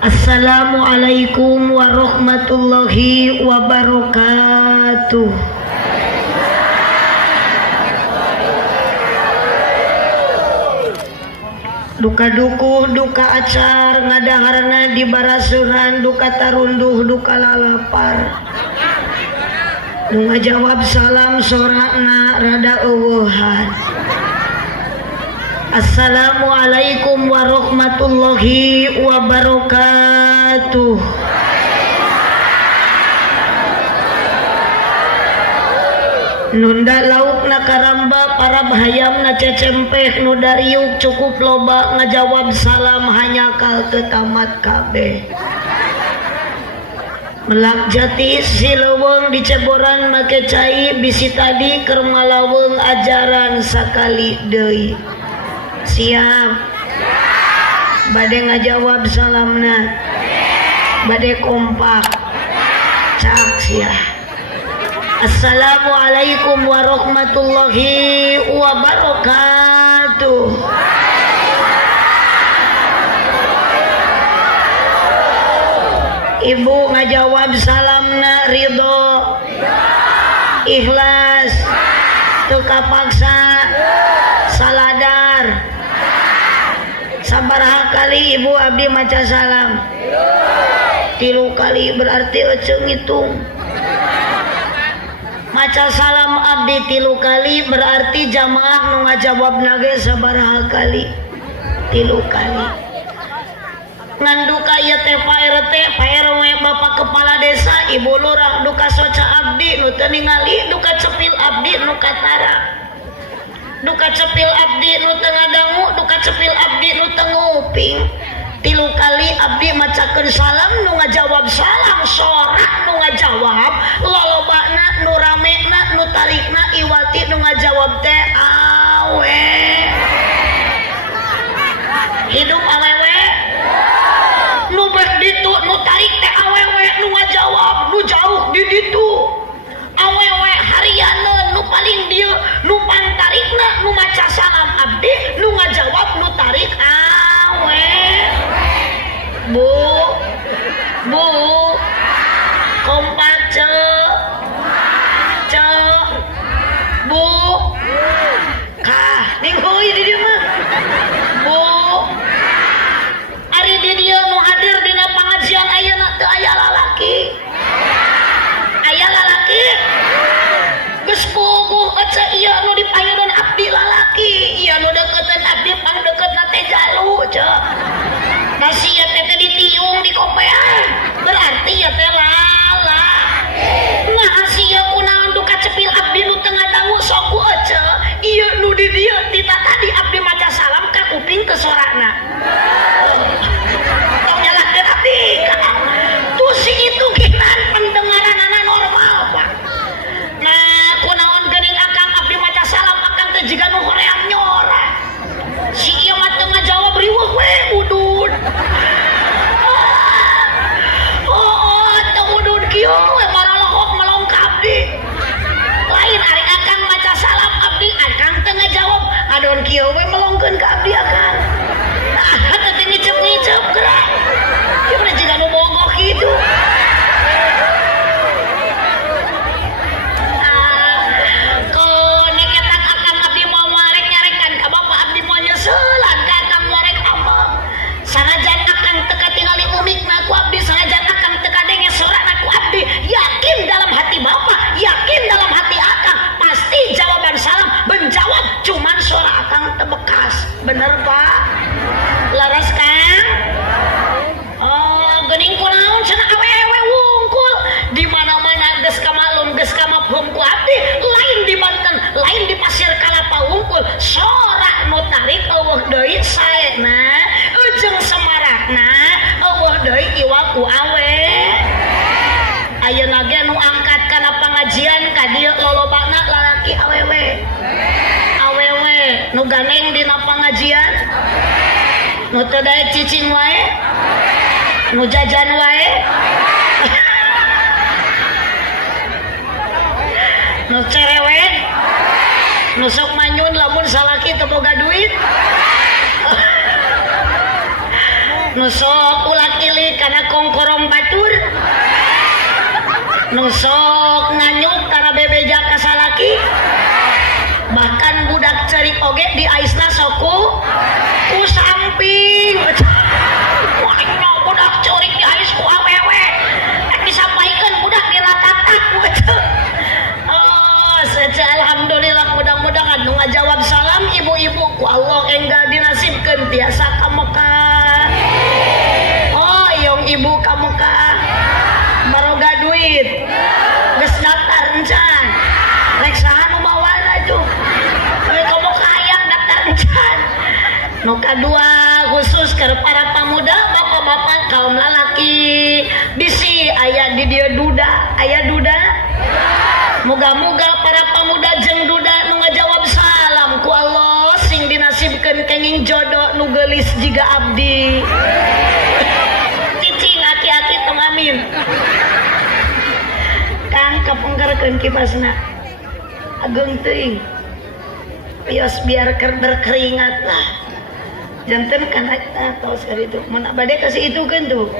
Assalamualaikum warahmatullahi wabarakatuh. Duka dukuh, duka acar, ngadaharna di barasuhan, duka tarunduh, duka lalapar. Nu ngajawab salam sorakna rada eueuhan. Assalamualaikum warahmatullahi wabarakatuh. Nunda laukna karamba para bahayamna cecempeh nu dariuk cukup loba ngajawab salam hanya kal tetamat kabeh. Melak jati sileuweung diceboran make cai bisi tadi keur malaweung ajaran sakali deui. Siap. Bade ngajawab salamna. Bade kompak. Cak sia. Assalamualaikum warahmatullahi wabarakatuh. Ibu ngajawab salamna ridho, ikhlas, teu kapaksa, saladar. Sabaraha kali ibu abdi maca salam? 3 kali berarti eceung ngitung. Maca salam abdi 3 kali berarti jamaah nu ngajawabna ge sabaraha kali? 3 kali. Ngan duka ieu teh Pak RT, Pak RW, Bapak Kepala Desa, Ibu Lurah, duka soca abdi nu teu ningali, duka cepil abdi nu katara. Duka cepil abdi nu teu ngadangu, duka cepil abdi nu teu nguping. 3 kali abdi macakeun salam, nu ngajawab salam sorak nu ngajawab, lolobana nu ramena nu tarikna iwati nu ngajawab teh awe. Hidup awewe. Nu beh ditu nu tarik teh awewe nu ngajawab nu jauh di ditu. Awewe hariana nu paling dieu nu pantarikna nu maca salam abdi nu ngajawab nu tarik awe. Bu kompak ce bu kah ning heuy di dieu mah bu ari di dieu nu hadir dina pangajian ayeuna teu aya lalaki. Aya lalaki geus puguh ece ieu nu dipanggilkeun abdi lalaki, ieu nu deukeuteun abdi pangdeukeutna teh jalu ce. Nasi ieu teh ditiung di kopean berarti ieu teh lala. Nah sia kunaon duka cepil abdi nu teu ngadangu sok ku ece ieu nu di dieu tita tadi abdi maca salam ka kuping ke sorana. Tong nyalahkeun abdi tuh si itu ginan pendengaranana normal Pak. Nah kunaon geuning akang abdi maca salam akang teh jiga nu hoream nyorah. Si ieu mah teu ngajawab riweuh we udud. Teu udud kieu we maralahok melong ka abdi. Lain ari akang maca salam abdi akang teu ngajawab, adon kieu we melongkeun ka abdi akang. Nah, teu ngicep-ngicep gerak. Ieu mah jiga nu mogok kitu. Sanajan akang teka tingali umikna ku abdi, sanajan akang teka denge sorana ku abdi, yakin dalam hati bapak, yakin dalam hati akang, pasti jawaban salam menjawab cuman suara akang tebekas. Bener Pak? Laras Kang? Oh, geuning kunaon cenah awewe wungkul di mana-mana geus kamaklum geus kamafhum ku abdi, lain di Banten, lain di Pasir Kalapa wungkul, sora nu tarik eueuh deui saena. Jeung semarakna eueuh deui iwa ku awe. Ayeuna ge nu angkat kana pangajian ka dieu lolobana lalaki awewe. Awewe nu ganeng dina pangajian. Nu teu daek cicing wae. Nu jajan wae. Nu cerewet. Nu sok manyun lamun salaki teu boga duit. nusok ulah kili karena kongkorong batur, nusok nganyuk karena bebeja kasalaki, bahkan budak cerik oge di aisna soku samping. Wah, budak cerik di ais ku awewe disampaikan budak diratatak. Alhamdulillah, mudah-mudahan nu ngajawab salam ibu-ibu ku Allah enggal dinasibkeun tiasa ka Mekah. Oh, yong ibu ka Mekah maroga duit geus daftar encan rek saha nu bawana tuh ka Mekah hayang daftar encan. Nu kadua khusus ke para pemuda bapak-bapak kaum lalaki bisi aya di dieu duda, aya duda. Moga-moga para pemuda jeung duda nu ngajawab salam ku Allah sing dinasibkeun kenging jodoh nu geulis jiga abdi. Cicing aki-aki tong amin. Kang kapengkerkeun kipasna. Ageung teuing. Pios biar berkeringat lah. Janten kana tos kali itu. Mun abade kasih itukeun tuh.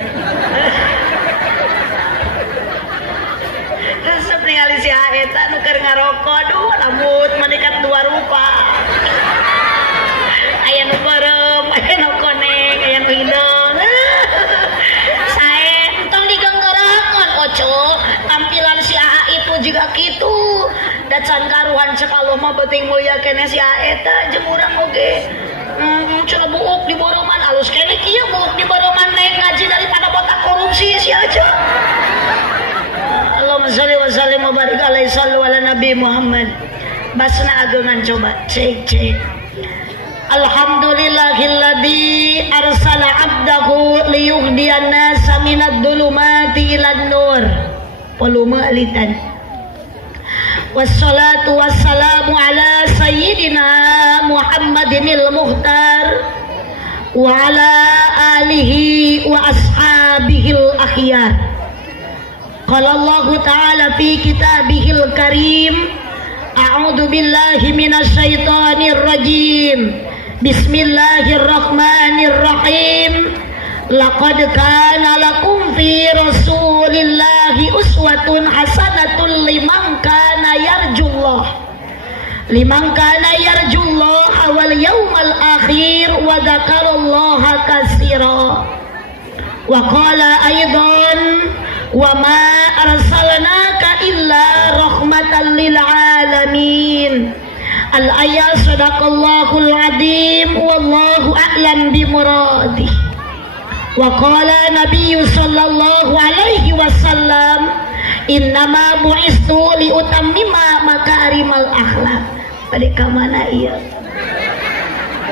Resep ningali si eta nu keur ngarokok, duh rambut manikat dua rupa. Aya nu beureum, aya nu koneng, aya nu hidung. Sae tong digenggerakeun oco, tampilan si AA itu juga kitu. Da can karuhan cek Allah mah beuting mulia keneh si eta jeung urang oge. Cenah buuk di boroman alus keneh kieu buuk di boroman naik ngaji daripada botak korupsi si aja. Allahumma sholli wa sallim wa barik alaihi sallu ala nabi Muhammad. Basna ageungan coba cek. Alhamdulillahilladzi arsala 'abdahu liyuhdiyan nasa minad dhulumati ilan nur. Volume alitan. Wassalatu wassalamu ala sayyidina Muhammadinil muhtar wa ala alihi wa ashabihil akhyar. Qala Allah Ta'ala fi kitabihil karim, a'udzu billahi minasy syaithanir rajim. Bismillahirrahmanirrahim. Laqad kana lakum fi Rasulillahi uswatun hasanatun liman kana yarjullah wal yawmal akhir wa dzakarallaha katsira. Wa qala aidan wa ma arsalnaka illa rahmatan lil alamin. Al-ayat sadaqallahul azim wallahu a'lam bimuradi. Wa qala nabiyyu sallallahu alaihi wasallam innama bu'istu li utammima makarimal akhlak. Pada ka mana ieu?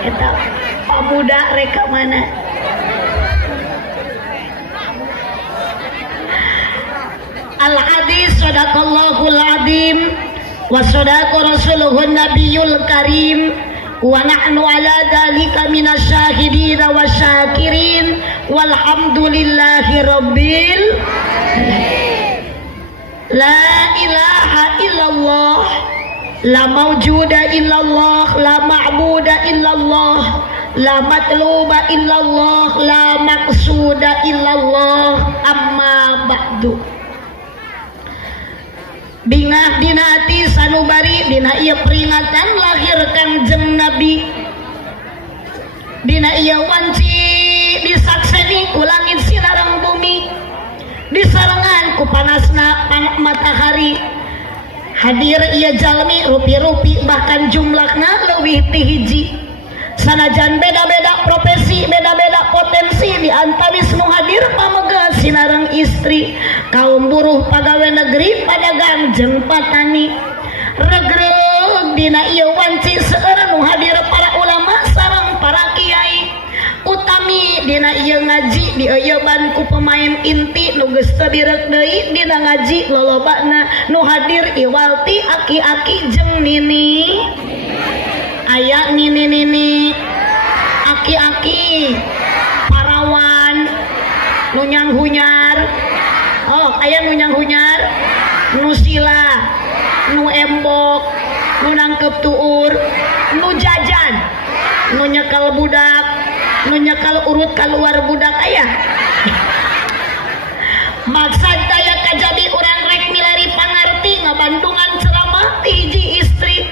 Eta pamuda rek ka mana? Al-hadis sadaqallahul azim wa sadaqa rasuluhun nabiyul karim wa nahnu ala dzalika minasyahidin wa syakirin walhamdulillahi rabbil la ilaha illallah la mawjuda illallah la ma'buda illallah la matluba illallah la maqsuda illallah amma ba'du. Bingah dina hati sanubari dina ieu peringatan lahir Kangjeng Nabi, dina ieu wanci disakseni ku langit sinareng bumi, disarengan ku panasna matahari. Hadir ieu jalmi rupi-rupi bahkan jumlahna leuwih ti hiji. Sanajan beda-beda profesi, beda-beda potensi di antawis nu hadir pamega sinareng istri, kaum buruh pagawe negeri, padagang jeung patani. Regreg dina ieu wanci seueur nu hadir para ulama sareng para kiai. Utami dina ieu ngaji dieuyeban ku pemain inti nu geus teu direk deui dina ngaji lolobana nu hadir iwalti aki-aki jeung nini. Aya nini aki-aki parawan nunyang hunyar. Oh, aya nunyang hunyar, nu sila, nu embok, nu nangkep tuur, nu jajan, nu nyekel budak, nu nyekal urut keluar budak aya maksud daya kajadi urang rek milari pangarti ngabandungan ceramah ti hiji istri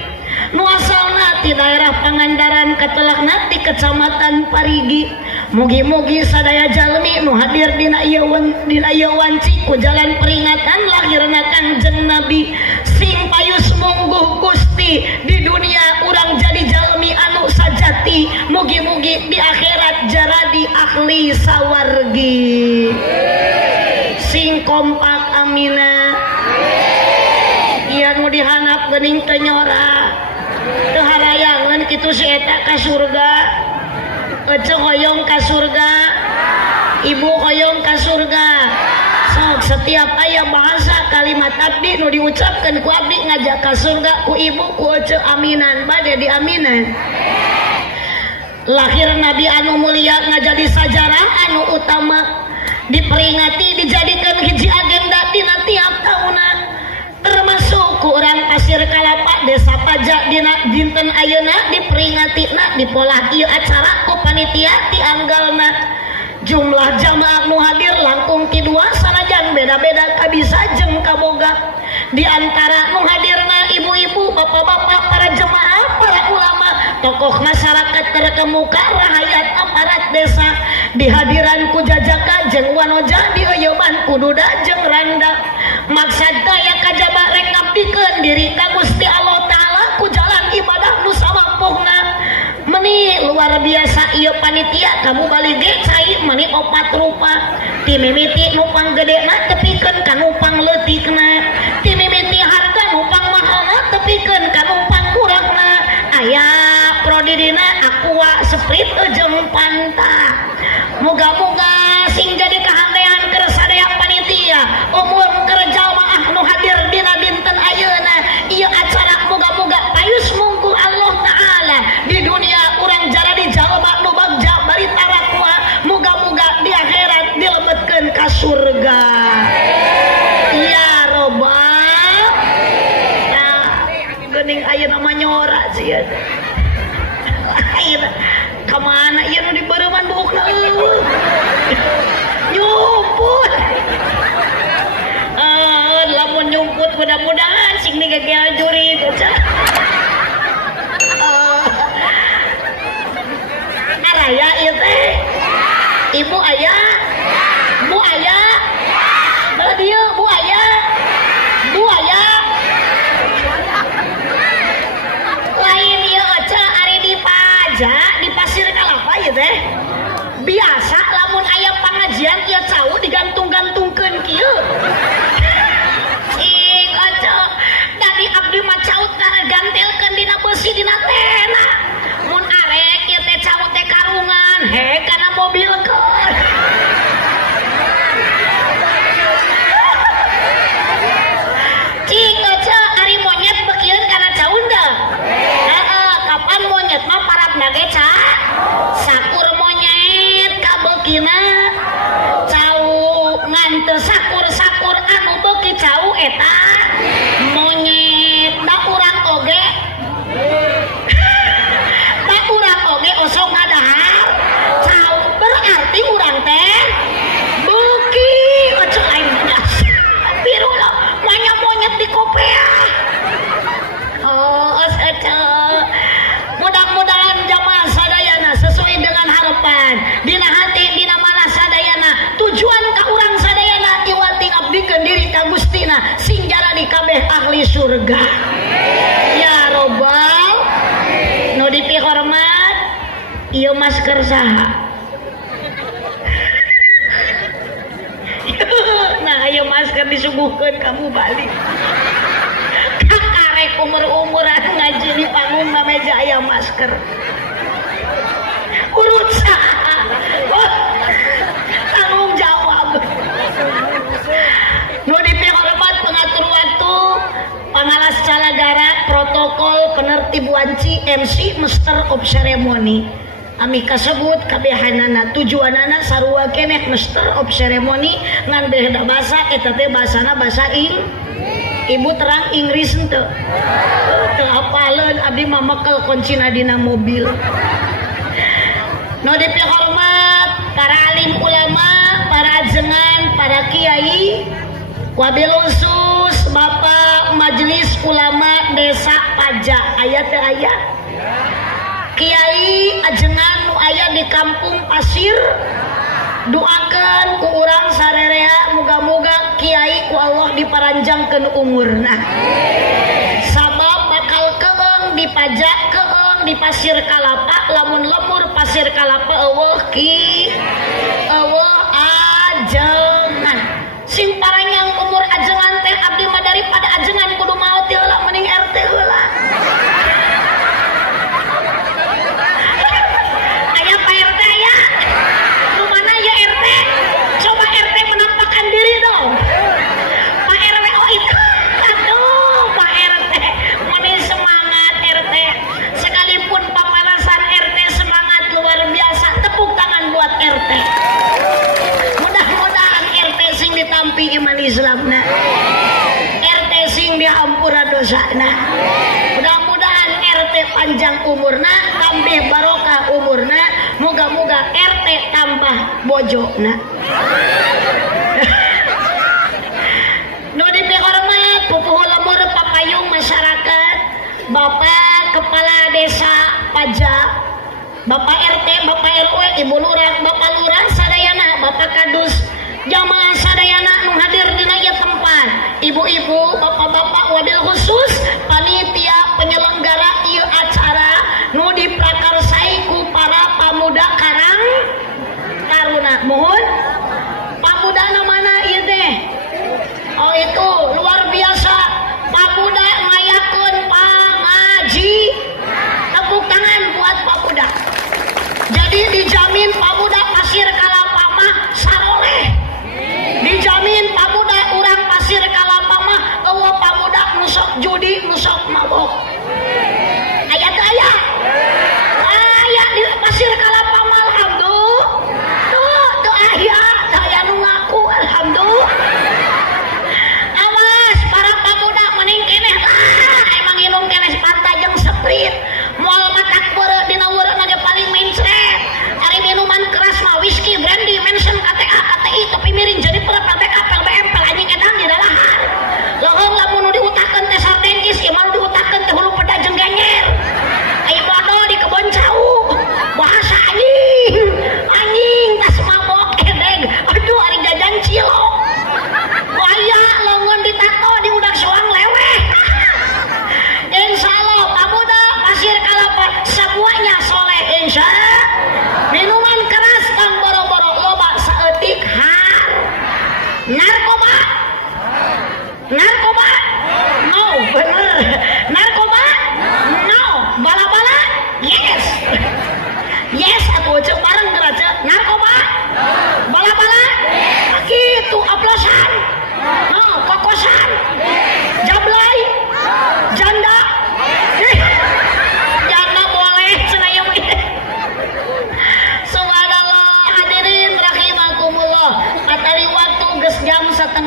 nu asalna ti daerah Pangandaran Katelakna ti Kecamatan Parigi. Mugi-mugi sadaya jalmi nu hadir dina ieu wanci ku jalan peringatan lahirna Kangjeng Nabi sing payus mungguh Gusti di dunia urang jadi jalmi anu sajati, mugi-mugi di akhirat jaradi ahli sawargi sing kompak amina. Ieu nu dihanap geuning teu nyora teu harayangan kitu si eta ka surga. Ece hoyong ka surga, ibu hoyong ka surga. Sok setiap aya bahasa kalimat abdi nu diucapkeun ku abdi ngajak ka surga, ku ibu ku ece aminan bade diaminan. Lahir Nabi anu mulia ngajadi sajarah anu utama diperingati dijadikan hiji agenda dina tiap tahunan. Termasuk ku urang Pasir Kalapa Desa Pajak dina dinten ayeuna diperingatina dipolah ieu acara ku panitia ti anggalna. Jumlah jamaah nu hadir langkung ti 2 sanajan beda-beda kabisa jeung kaboga. Di antara nu hadirna ibu-ibu, bapak-bapak, para jemaah, para ulama, tokoh masyarakat terkemuka, rahayat aparat desa. Dihadiran ku jajaka jeung wanoja dieuyeman kududa jeung randa. Maksud daya kajaba rek ngabdikeun diri ka Gusti Allah Ta'ala ku jalan ibadah nu samampuhna. Meni luar biasa ieu panitia kamu balige cai meni 4 rupa. Ti mimiti nu panggedena tepikeun ka nu pangleutikna. Ti mimiti harga nu pangmahalna tepikeun ka nu pangkurangna. Aya prodi dina Aqua, Sprite jeung Fanta. Moga-moga sing jadi kahantean keur sadaya panitia umum keur jamaah nu hadir dina dinten ayeuna. Ieu acara moga-moga payus mungkul Allah Ta'ala di dunia urang jalani jalma nu bagja bari tarakwa, moga-moga di akhirat dilebetkeun ka surga. Ya robbal nah geuning ayeuna mah nyora sia ayeuna kamana ieu nu dibeureman buukna nyumput lamun nyumput mudah-mudahan sing nigegea juri araya ieu teh ibu aya bu aya bala dieu bu aya lain ieu aca ari di Pajak di Pasir Kalapa ieu teh biasa lamun aya pangajian ieu cau digantung-gantungkeun kieu cing aca dadi abdi mah caut gantelkeun dina beusi dina tena mun arek ieu teh caut teh karungan he kana mobil keun cing aca ari monyet bekieun kana caun teh kapan monyet mah parabna ge ca sakur monyet kabeukina cau ngan teu sakur-sakur anu beuki cau eta monyet da urang oge osok ngadahar cau berarti urang teh beuki eceu aing bedas biru lah manya monyet di kopea mudah-mudahan jamaah sadayana sesuai dengan harapan dina hati dina mana sadayana tujuan ka urang sadayana iwati ngabdikeun diri ka Gustina sing jalani kabeh ahli surga. Ya robbal nu dipihormat ieu masker saha nah ieu masker disuguhkeun kamu balik karek umur-umuran ngaji di panggung meja aya masker urut saha tanggung jawab nu dipihormat pengatur waktu pangalas calagara protokol penertib wanci MC Master of Ceremony ami kasebut kabehanana tujuanana sarua keneh Master of Ceremony ngan beda basa eta teh basana basa ibu terang Inggris henteu teu hafaleun abdi mah mekel kuncina dina mobil nu dipihormat para alim ulama, para ajengan, para kiai, wabil khusus Bapak Majelis Ulama Desa Pajak aya teu aya? Kiai ajengan nu aya di Kampung Pasir doakeun ku urang sarerea muga-muga kiai ku Allah diparanjangkeun umurna. Sabab bakal keung di Pajak, keung di Pasir Kalapa, lamun lemur Pasir Kalapa eueuh ki eueuh ajengan. Sing paranyang umur ajengan teh abdi mah daripada ajengan kudu maot teh heula mending RT heula. Aya Pak RT ya? Rumana ya RT? Coba RT menampakkan diri dong. Pak RW oh itu. Aduh Pak RT, mending semangat RT. Sekalipun pamanasan RT semangat luar biasa. Tepuk tangan buat RT. Ditampi iman Islamna, RT sing dihampura dosana. Mudah-mudahan RT panjang umurna, tambah barokah umurna, moga-moga RT tambah bojona. Nu dipihormat pupuh lemur papayung masyarakat, Bapak Kepala Desa Pajak, Bapak RT, Bapak RW, Ibu Lurah, Bapak Lurah sadayana, Bapak Kadus, jamaah sadayana nu hadir dina ieu tempat, ibu-ibu, bapak-bapak, wabil khusus panitia penyelenggara ieu acara nu diprakarsai ku para pamuda Karang Taruna. Mohon pamudana mana ieu teh? Oh itu luar biasa, pamuda ngayakeun pangaji. Tepuk tangan buat pamuda. Jadi dijamin pamuda Pasir Kalapa mah saroleh. Dijamin pamuda urang Pasir Kalapa mah eueuh pamuda nusok judi, nusok mabok. Aya teu aya? Aya di Pasir Kalapa mah alhamdulillah. Teu aya nu ngaku alhamdulillah. Awas para pamuda mending keneh lah emang inum keneh pantai jeung Sprite. Moal matak beureuh dina weureuna ge paling mencret. Ari minuman keras mah whisky, brandy, mention KTA, KTI, topi miring jadi perut babek apel BMPL anjing edan di dalahar. Lohong lamun nu diutakeun teh sartengkis, ieu mah diutakeun teh hulu peda jeung genyer. Ai bodo di kebon cau. Bahasa anjing. Anjing tas mabok edeg. Aduh ari jajan cilok. Waya longon ditato di udak soang leweh. Insyaallah pamuda Pasir Kalapa semuanya soleh insyaallah. Minuman keras kang boro-boro loba saeutik har. Narkoba? Narkoba? No, bener. Narkoba? No. Bala-bala? Yes. Yes, atuh ceu bareng geura ceu. Narkoba? Bala-bala? Gitu oplosan. No, kokosan. Jablay? Janda? Janda boleh cenah ieu mah. Subhanallah, hadirin rahimakumullah. Atari waktu geus jam 10:30.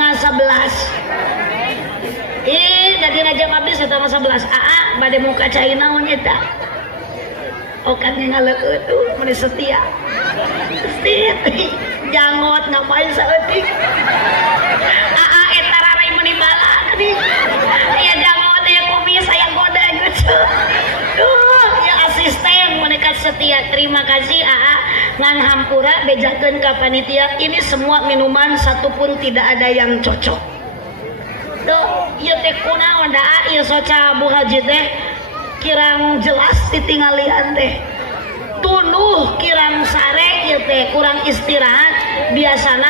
Jadi jam abdi 10:11. Bade muka cai naon eta? Okan ngaleukeut tuh meni setia. Setia. Jangot ngapain saeutik? Eta rarei meni bala nih. Aya jangot aya kumis aya goda gitu. Ya asisten menekat setia. Terima kasih ngan hampura bejakeun ka panitia. Ini semua minuman satupun tidak ada yang cocok. Tuh, ieu teh kunaon da ieu soca Bu Haji teh kirang jelas ditinggalian teh. Tunduh kirang sare ieu teh kurang istirahat. Biasana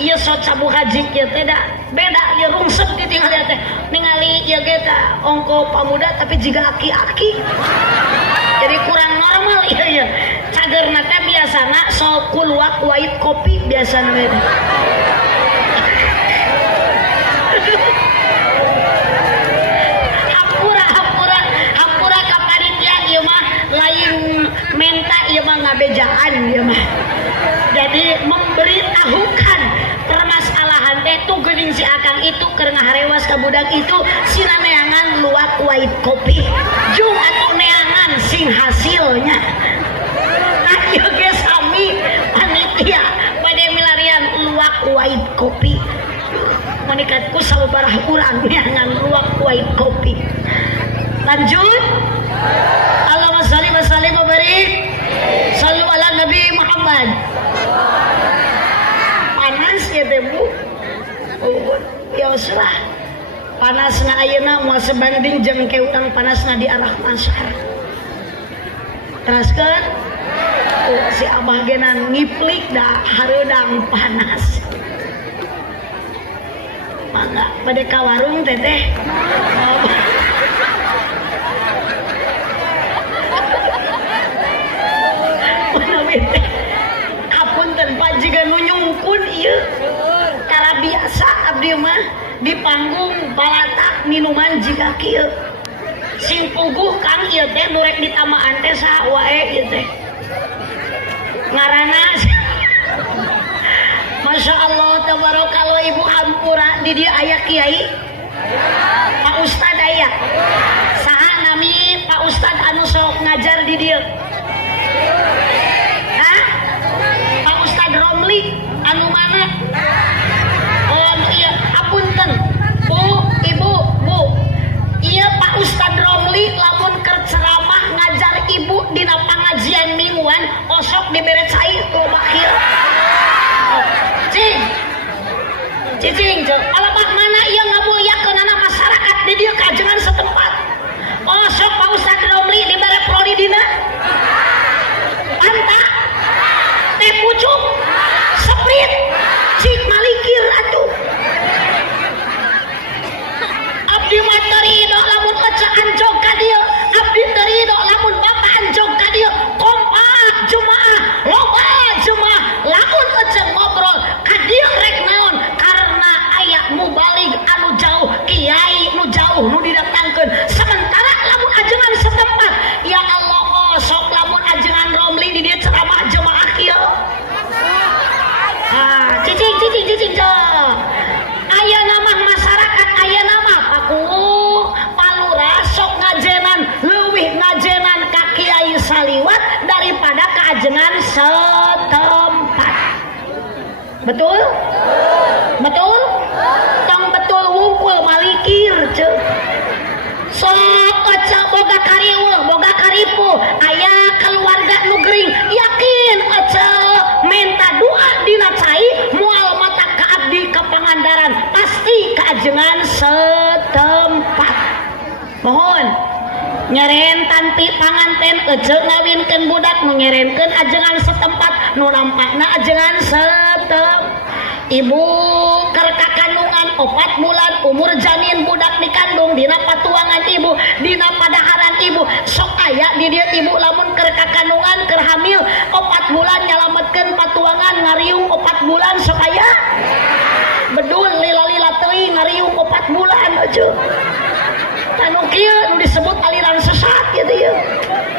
ieu soca Bu Haji ieu teh da beda ieu rungsep ditinggalian teh. Ningali ieu ge teh ongko pamuda tapi jiga aki-aki. Jadi kurang normal ieu. Cagerna teh biasana sok kuluak white kopi biasana teh. Hampura ka panitia ieu mah lain menta ieu mah ngabejaan ieu mah. Jadi memberitahukan permasalahan teh tuh geuning si akang itu keur ngaharewas ka budak itu sina neangan luwak white kopi. Jung atuh neangan sing hasilnya. ayo ge sami panitia bade milarian luwak white kopi menikatku sabaraha urang ngan luwak white kopi. Lanjut. Allahumma shalli wa sallim wa barik sallu ala Nabi Muhammad. Panas ya teh Bu. Oh, ya usah. Panasna ayeuna moal sebanding jeung ke urang panasna di arah pasar. Teraskeun si Abah geuna ngiplik da hareudang panas. Mangga bade ka warung teteh. Hapunten panjiga nu nyungkun ieu. Cara biasa abdi mah di panggung balatak minuman jika kieu. Sing puguh Kang ieu teh nu rek ditamaan teh saha wae ieu teh. Ngaranna Masya Allah tabarakallah Ibu Hampura di dia aya kiai. Pak Ustad aya. Saha nami Pak Ustad anu sok ngajar di dieu? Hah? Pak Ustad Romli anu mana? Oh iya, apunten. Bu, Ibu, Bu. Iya Pak Ustad Romli lamun keur ceramah ngajar Ibu dina pangajian mingguan osok dibere cai tuh bakil. Cicing, alabah mana ia ngamuliakeun anak masyarakat di dieu kajengan setempat. Osok Pak Ustad Romli dibere prodi dina. Anta teh pucuk seprit cik malikir atuh abdi mah terido lamun ece anjog ka dieu abdi terido lamun bapak anjog ka dieu kompak jemaah loba jemaah lamun ece ngobrol ka dieu rek naon karena aya mubalig anu jauh kiai nu jauh nu didatangkeun sementara lamun ajengan setempat ya Allah sok lamun ajengan Romli di dia ceramah jemaah kieu. Cicing aya nama masyarakat aya nama Paku Palura sok ngajenan leuwih ngajenan ka Kiai Saliwat daripada kaajengan setempat. Betul? Betul? Tong betul wungkul malikir ceuk. Sok ece boga kariweuh boga karipu aya keluarga nu gering yakin ece menta doa dina cai moal mata ka abdi ka Pangandaran pasti kaajengan setempat. Mohon nyeren tanpi panganten ece ngawinkeun budak nu nyerenkeun ajengan setempat nu nampakna ajengan setempat. Ibu keur kakandungan 4 bulan umur janin budak dikandung dina patuangan ibu dina padaharan ibu sok aya di dieu ibu lamun keur kakandungan keur hamil 4 bulan nyalametkeun patuangan ngariung 4 bulan sok aya bedul lila-lila teuing ngariung 4 bulan aja anu kieu nu disebut aliran sesat gitu ya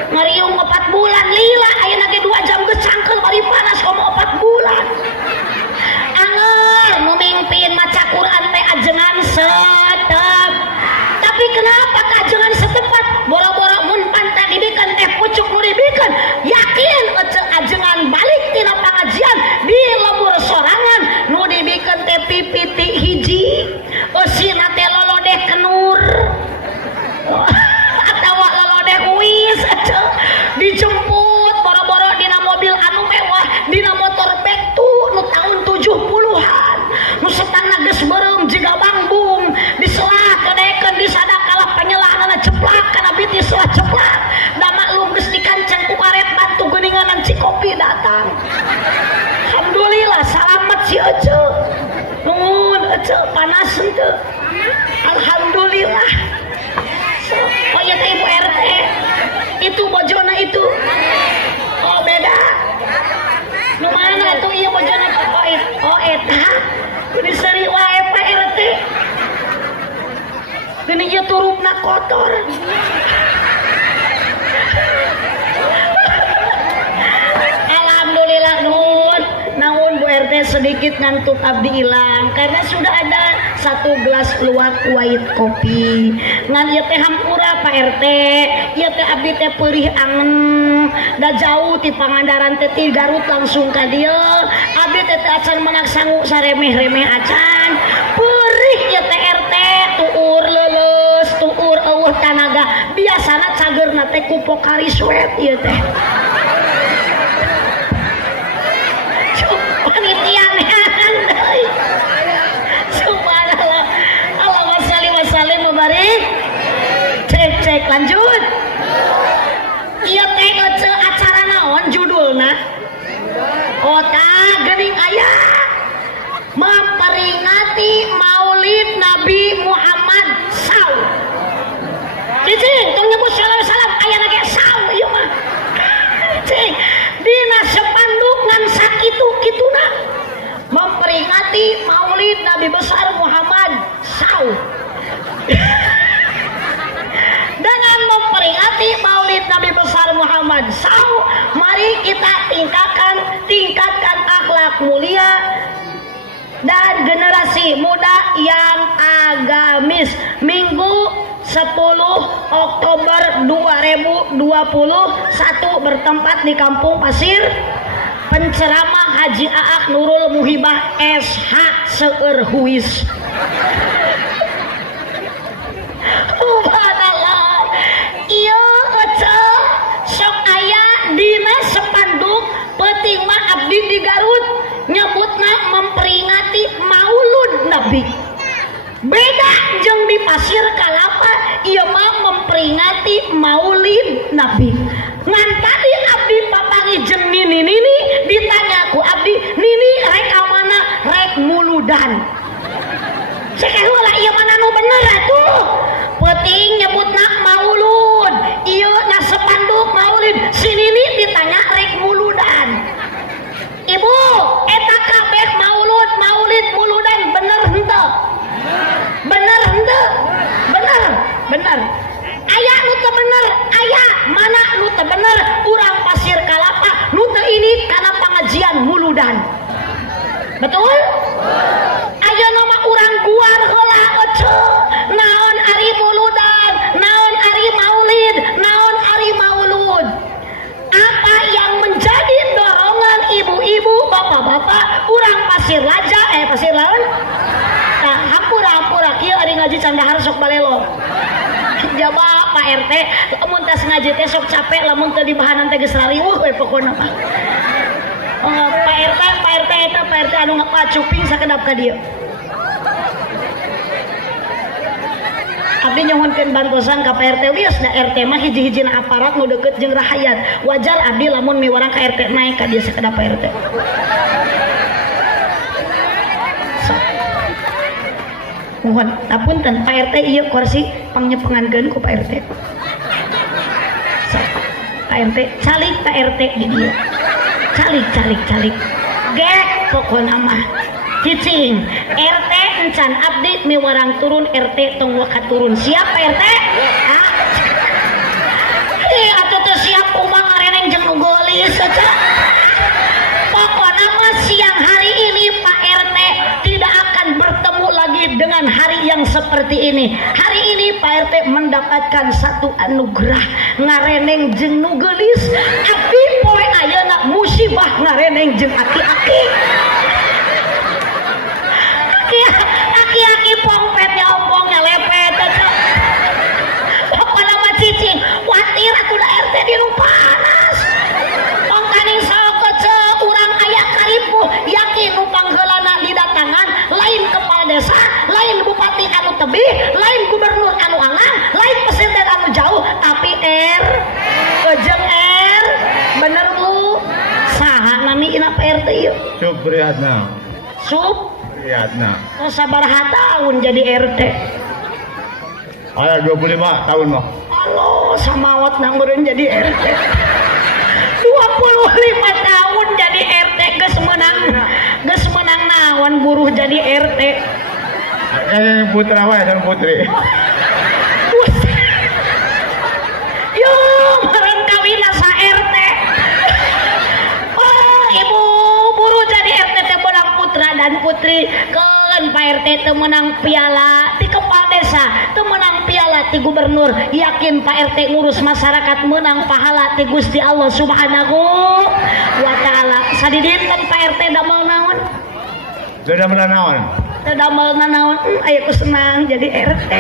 ngariung 4 bulan lila ayeuna ge 2 jam geus cangkeul bari panas komo 4 bulan anger memimpin maca Quran teh ajengan setep tapi kenapa kajengan setempat boro-boro mun pantai dibikeun teh pucuk nu dibikeun yakin ajengan balik tina pangajian di lembur sorangan nu dibikeun teh pipiti hiji eusina teh lolodeh kenur atawa lolodeh uis dijemput boro-boro dina mobil anu mewah dina motor Bektu nu tahun 70-an nu setangna geus beureum jiga bangbung diselah kedekeun disadakalah penyelanana ceplak kana biti selah ceplak da maklum geus dikanceng ku karet batu geuninganan Cikopi datang. Alhamdulillah salamet si ece nuhun ece panas henteu alhamdulillah. Oh iya teh Ibu RT itu bojona itu oh beda nu mana tuh iya bojona oh eta ini seri wae Pak RT ini ieu turupna kotor alhamdulillah nuhun namun Bu RT sedikit ngantuk abdi hilang karena sudah ada 1 gelas luwak white kopi ngan ieu teh hampura Pak RT ieu teh abdi teh peulih angen da jauh ti Pangandaran teh ti Garut langsung ka dieu abdi teh acan menak sangu saremeh-remeh acan perih ya teh RT tuur leuleus tuur eueuh tanaga biasana cageurna teh ku Pokari Sweat ieu teh panitia neangan deui subhanallah Allahumma shalli wa sallim wa barik cek lanjut iya teh acara naon judulna kota geuning aya memperingati Maulid Nabi Muhammad SAW cicing tong nyebut sallallahu alaihi wasallam aya lagi SAW ieu mah cing dina sepanduk ngan sakitu-kituna memperingati Maulid Nabi besar Muhammad SAW dengan memperingati Maulid Nabi besar Muhammad SAW mari kita tingkatkan akhlak mulia dan generasi muda yang agamis. Minggu 10 Oktober 2021 bertempat di Kampung Pasir penceramah Haji Aak Nurul Muhibah SH Seueur Huis. Subhanallah ieu sok aya dina sepanduk peuting mah abdi di Garut nyebutna memperingati Maulud Nabi beda jeung di Pasir Kalapa ieu mah memperingati Maulid Nabi ngan tadi abdi papangi jeung nini ditanya ku abdi nini rek amana rek muludan sakeheula ieu mana nu bener atuh peuting nyebutna Maulud ieu na sepanduk Maulid si nini ditanya rek muludan ibu eta kabeh maulid muludan bener henteu bener aya nu teu bener aya mana nu teu bener urang Pasir Kalapa nu teu ini kana pangajian muludan betul aya nama urang guar heula naon ari muludan naon ari maulid naon ari maulud apa yang menjadi dorongan ibu-ibu bapak-bapak urang Pasir Laja Pasir lawan nah hampura kieu ari ngaji candahar sok balelo jaba Pak RT lamun tes ngaji teh sok capek lamun teu dibahanan teh geus rariweuh we pokona mah Pak RT eta Pak RT anu ngapacuping sakedap ka dieu abdi nyohonkeun bantosan ka Pak RT wios da RT mah hiji-hijina aparat nu deukeut jeung rahayat wajar abdi lamun miwarang ka RT naik ka dieu sakedap Pak RT mohon apunten Pak RT ieu kursi pangnyepengankeun ku Pak RT Pak RT calik Pak RT di dieu calik gek pokona mah cicing RT encan abdi miwarang turun RT tong waka turun siap Pak RT atuh teu siap kumaha ngareneng jeung nu geulis saja pokona mah siang hari ini Pak RT tidak akan bertemu lagi dengan hari yang seperti ini. Hari ini Pak RT mendapatkan satu anugerah ngareneng jeung nu geulis abdi poe ayeuna musibah ngareneng jeung aki-aki aki-aki pongpetnya ompongnya lepet pokona mah cicing watir atuh da RT di nu panas pangkaning saokot urang aya karipuh yakin nu panggeulana didatangan lain kepala desa lain bupati anu tebih lain gubernur anu angan lain presiden anu jauh tapi jeung bener Bu saha nami ina Pak RT ieu Supriyatna oh sabaraha tahun jadi RT aya 25 tahun mah Allah samawat nang meureun jadi RT 25 tahun jadi RT geus menang naon buruh jadi RT putra wae sama putri yo meureun kawin sa RT oh ibu buruh jadi RT teh menang putra dan putri keun Pak RT teu menang piala di kepala desa teu menang piala pahala ti gubernur, yakin Pak RT ngurus masyarakat menang pahala ti Gusti Allah Subhanahu wa taala. Sadidinten Pak RT damel naon? Sudah menanawan. Damel naon? Aya ku senang jadi RT.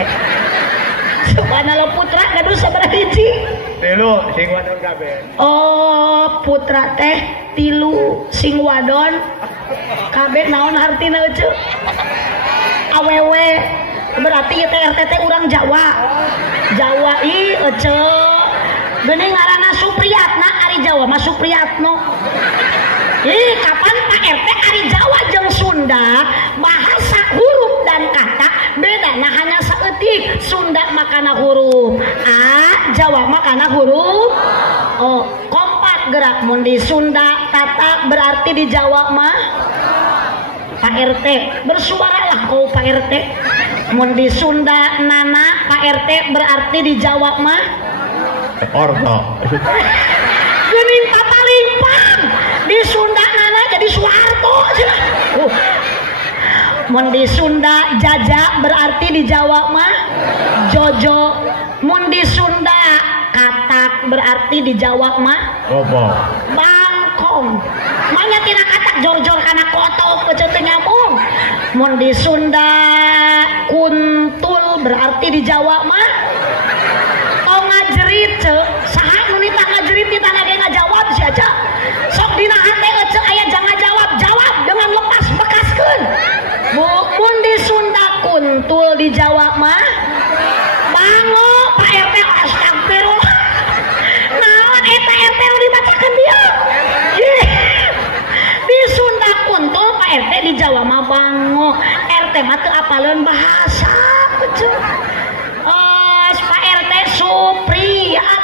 Subhanallah putra gaduh sabaraha hiji? 3 sing wadon kabeh. Oh, putra teh 3 sing wadon kabeh naon hartina euceuk? Awewe. Berarti ieu teh RT teh urang Jawa. Jawa ieu euceuk. Geuning ngaranna Supriyatna ari Jawa mah Supriyatno. Kapan Pak RT ari Jawa jeung Sunda bahasa huruf dan kata beda nah hanya saeutik. Sunda makana huruf A, Jawa makana huruf O. Kompak gerak mun di Sunda tata berarti di Jawa mah Pak RT bersuaralah kau Pak RT. Mun di Sunda nana Pak RT berarti di Jawa mah Orto. geuning papalimpang. Di Sunda nana jadi Soeharto cenah. Mun di Sunda Jaja berarti di Jawa mah Jojo. Mun di Sunda Katak berarti di Jawa mah Opo. Bangkong. Manya tina katak jor-jor kana kotok euceut teu nyambung. Mun di Sunda Kuntul berarti di Jawa mah tong ngajerit ceuk. Saha nu nita ngajerit ditanya ge ngajawab si aja. Sok dina hate euceuk aya jangan jawab dengan lepas bekaskeun. Mun di Sunda Kuntul di Jawa mah bango Pak RT astagfirullah. Naon eta RT nu dibacakeun dia? Di Sunda Kuntul Pak RT di Jawa mah bango. RT mah teu apaleun bahasa betul. Pak RT Supriyat.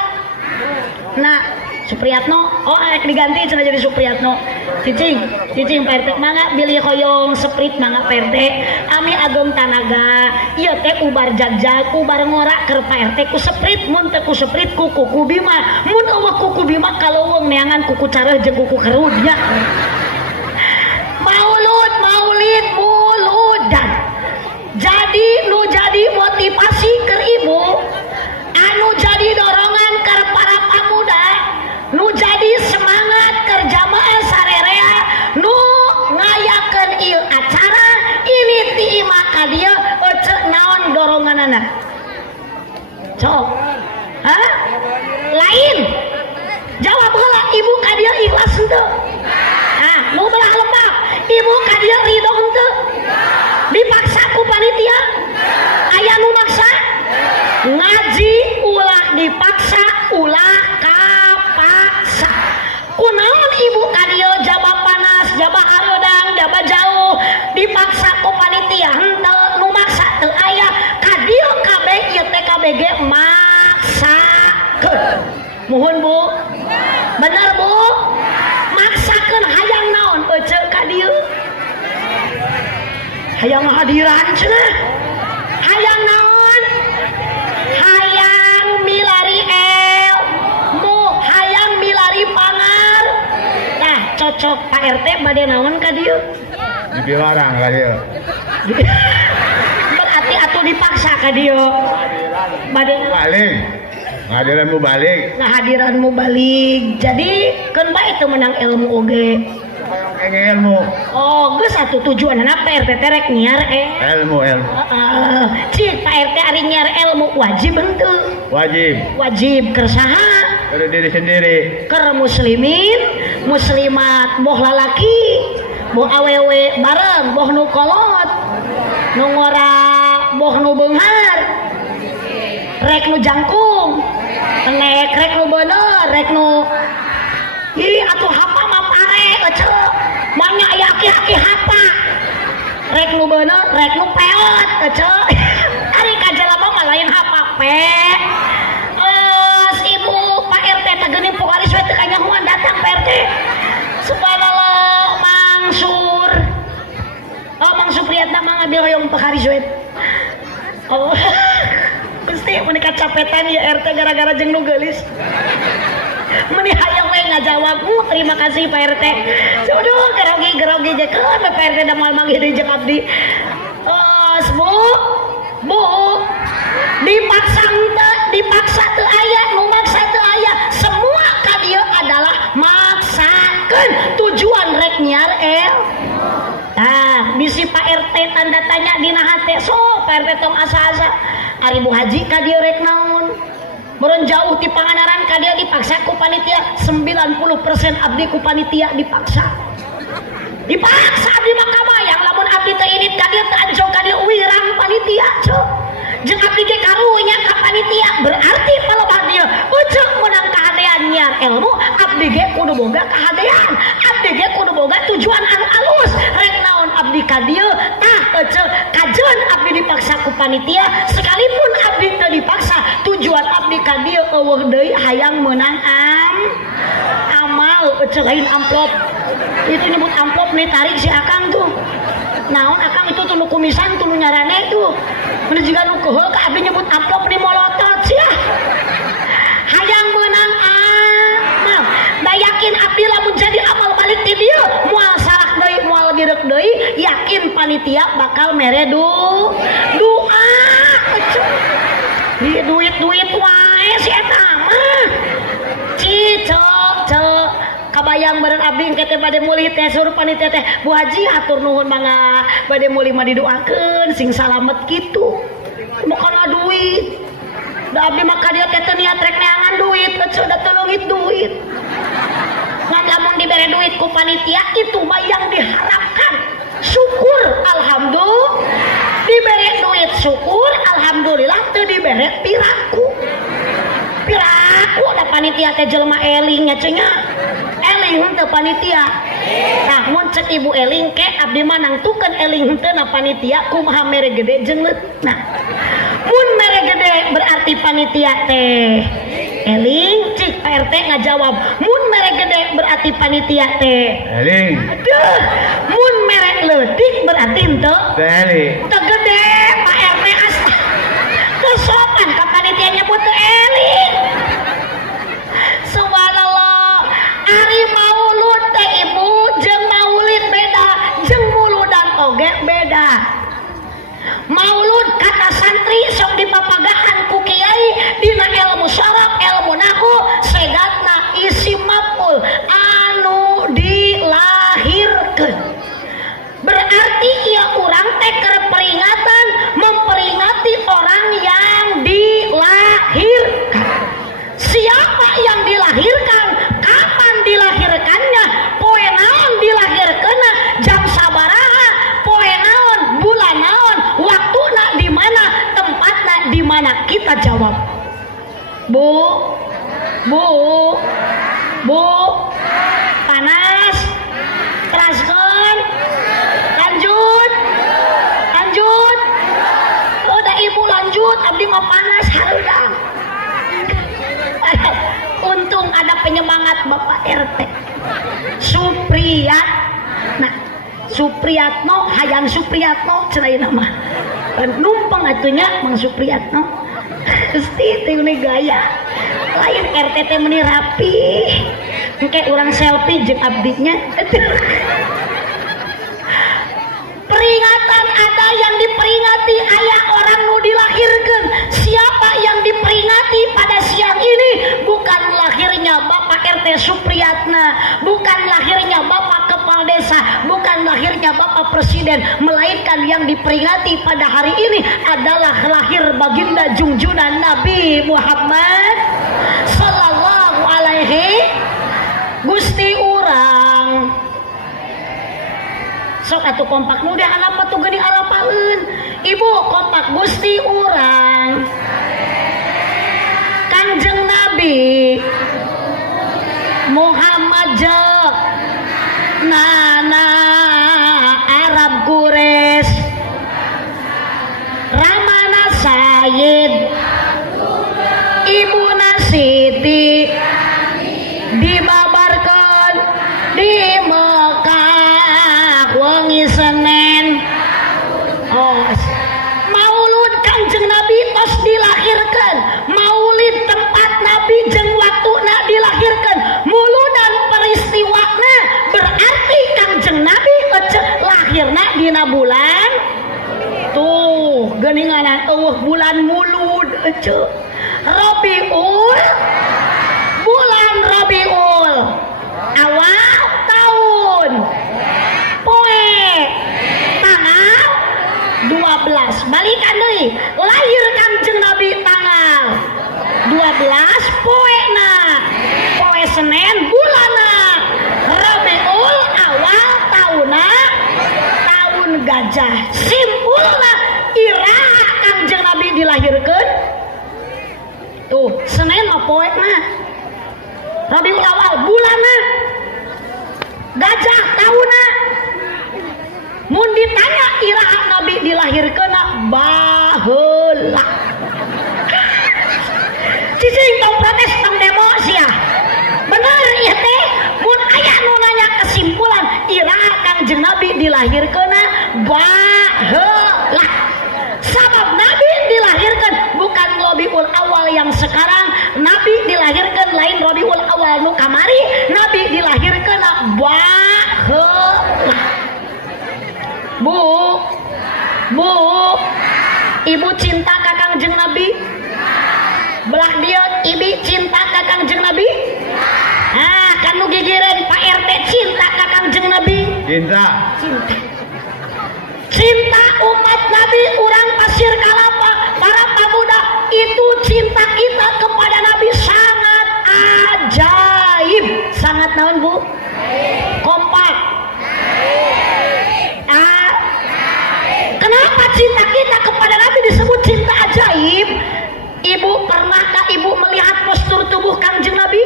Nah, Supriyatno, oh rek diganti cenah jadi Supriyatno. Cicing Pak RT mangga bilih hoyong sprite mangga Pak RT. Ami ageng tanaga. Ieu teh ubar jagjag, ubar ngorak keur Pak RT ku sprite. Mun teu ku sprite ku kuku Bima. Mun eueuh kuku Bima kaleuweung neangan kuku careuh jeung kuku kerudnya. Maulid muludan. Jadi nu jadi motivasi keur ibu, anu jadi dorongan keur para pemuda, nu jadi semangat keur jamaah sarerea, nu ngayakeun ieu acara ini ti imah ka dieu euceuk naon doronganana? Sok. Hah? Lain. Jawab heula ibu ka dieu ikhlas henteu? Ah, nu belah lembab. Ibu ka dieu ridho henteu? Dipaksa ku panitia? Aya nu maksa? Ngaji ulah dipaksa, ulah kapaksa. Kunaon ibu ka dieu jaba panas, jaba hareudang, jaba jauh dipaksa ku panitia henteu? Nu maksa teu aya. Ka dieu kabeh ieu teh kabeh ge maksakeun. Muhun Bu. Bener Bu? Maksakeun hayang naon euceuk ka dieu? Hayang hadiran cenah. Hayang naon? Hayang milari ilmu, hayang milari pangar. Nah, cocok Pak RT bade naon ka dieu? Dilarang ka dieu. Berarti atuh dipaksa ka dieu. Bade Balik. Ngadiranmu balik. ngahadiranmu balik. Jadi keun bae teu menang ilmu oge. Pengen ilmu. Oh, geus atuh tujuanna Pak RT teh rek nyiar Ilmu. Cik Pak RT ari nyiar ilmu wajib henteu? Wajib. Wajib keur saha? Keur diri sendiri. Keur muslimin, muslimat, boh lalaki, boh awewe bareng, boh nu kolot, nu ngora, boh nu beunghar, rek nu jangkung, rek nu bener, rek nu atuh hapa mah pare euceuk. Manya aya aki-aki hapa. Rek nu bener, rek nu peot euceuk. Ari ka jelema mah lain hapa pe. Ibu Pak RT teh geuning pokaris we teu kanyahoan datang Pak RT. Subhanallah Mangsur. Oh Mang Supriyatna mah ngambil hoyong pokaris we. Oh. Gusti mun kacapetan ya RT gara-gara jeung nu geulis. Meni hayang we ngajawab. Terima kasih Pak RT. Sudah gerogi je keun Pak RT da moal manggih deui jeung abdi. Bu. dipaksa teu aya nu maksa teu aya semua ka dieu adalah maksakeun tujuan rek nyiar bisi Pak RT tanda tanya dina hate so Pak RT tong asa-asa ari Bu Haji ka dieu rek naon meureun jauh ti Pangandaran ka dieu dipaksa ku panitia 90% abdi ku panitia dipaksa abdi mah kabayang lamun abdi teh init ka dieu teh anjog ka dieu wirang panitia cok jeung abdi ge karunya ka panitia berarti palebah dieu ujug menang kahadean nyiar ilmu abdi ge kudu boga kahadean abdi ge kudu boga tujuan anu alus rek naon abdi ka dieu tah ujug kajeun abdi dipaksa ku panitia sekalipun abdi teu dipaksa tujuan abdi ka dieu eueuh deui hayang meunang amal ujug lain amplop itu nyebut amplop nih tarik si akang tuh naon akang itu tuh nu kumisan tuh nu nyarane tuh mun juga nu keheul ka abdi nyebut amplop di molotot sia hayang meunang amal da yakin abdi lamun jadi amal balik ti dieu moal salah deui moal direk deui yakin panitia bakal mere doa di duit wae si eta mah cicok kabayang beren abdi engke teh bade meuli teh suruh panitia teh Bu Haji atur nuhun mangga bade meuli mah didoakeun sing salamet kitu moal duit da abdi mah ka dieu teh teu niat rek neangan duit eceu da tulungit duit ngan lamun dibere duit ku panitia itu mah yang diharapkan syukur alhamdulillah dibere duit syukur alhamdulillah teu dibere piraku da panitia teh jelema eling nya cenah eling henteu panitia nah mun cek ibu eling ke abdi mah nangtukeun eling henteu na panitia kumaha mere gede jeung leutna mun mere gede berarti panitia teh eling cik Pak RT ngajawab mun mere gede berarti panitia teh eling aduh mun mere leutik berarti henteu eling teu gede Pak RT asa teu sopan ka panitia nyebut teu eling subhanallah ari maulud teh ibu jeung maulid beda jeung muludan oge beda maulud kata santri sok dipapagahan ku kiai dina ilmu syaraf ilmu nahwu sedatna isim maf'ul anu dilahirkeun berarti ieu urang teh keur peringatan memperingati orang yang dilahirkan siapa yang dilahirkan kapan dilahirkannya poe naon dilahirkeunna jam sabaraha poe naon bulan naon waktuna di mana tempatna di mana kita jawab bu panas teraskeun lanjut udah ibu lanjut abdi mah panas hareudang untung ada penyemangat Bapak RT Supriyat nah Supriyatno hayang Supriyatno cenah mah numpang atunya Mang Supriyatno pasti teh gaya lain RT teh meuni rapi engke urang selfie jeung abdinya peringatan ada yang diperingati aya orang nu dilahirkeun siapa yang diperingati pada siang ini bukan lahirnya Bapak RT Supriyatna bukan lahirnya Bapak Kepala Desa bukan lahirnya Bapak Presiden melainkan yang diperingati pada hari ini adalah lahir baginda junjungan Nabi Muhammad sallallahu alaihi Gusti urang sok atuh kompak nu deh alapa tuh geuning alapaleun ibu kompak Gusti urang Kanjeng Nabi Muhammad nana Arab Quraisy Ramana Sayyid Ibuna Siti dibabarkan di Mekah wengi Senin maulud Kanjeng Nabi tos dilahirkan maulid tempat Nabi jeung waktuna dilahirkan muludan peristiwana berarti Kanjeng Nabi lahirna dina bulan tuh geuninganan eueuh bulan mulud Ece. Rabiul, bulan Rabiul awal tahun, poe tanggal 12. Balikan deui, lahir Kangjeng Nabi tanggal 12 poena poe Senin bulanna Rabiul awal tahunna tahun gajah. Simpulna iraha Kangjeng Nabi dilahirkeun tuh Senin mah poena Rabiul awal bulanna gajah tahunna. Mun ditanya iraha Nabi dilahirkeunna baheula. Cicing tong protes tong demo sia. Bener ieu teh mun aya nu nanya kesimpulan iraha Kangjeng Nabi dilahirkeunna baheula. Sabab Nabi dilahirkan bukan Rabiul Awal yang sekarang, Nabi dilahirkan lain Rabiul Awal nu kamari, Nabi dilahirkan baheula. Bu, ibu cinta ka Kangjeng Nabi? Belah dia ibu cinta ka Kangjeng Nabi? Ah, kan nu gigireun Pak RT cinta ka Kangjeng Nabi? Cinta. Cinta umat Nabi urang Pasir Kalapa, para pemuda, itu cinta kita kepada Nabi sangat ajaib. Sangat naon Bu? Kompak. Kenapa cinta kita kepada Nabi disebut cinta ajaib? Ibu, pernahkah ibu melihat postur tubuh Kangjeng Nabi?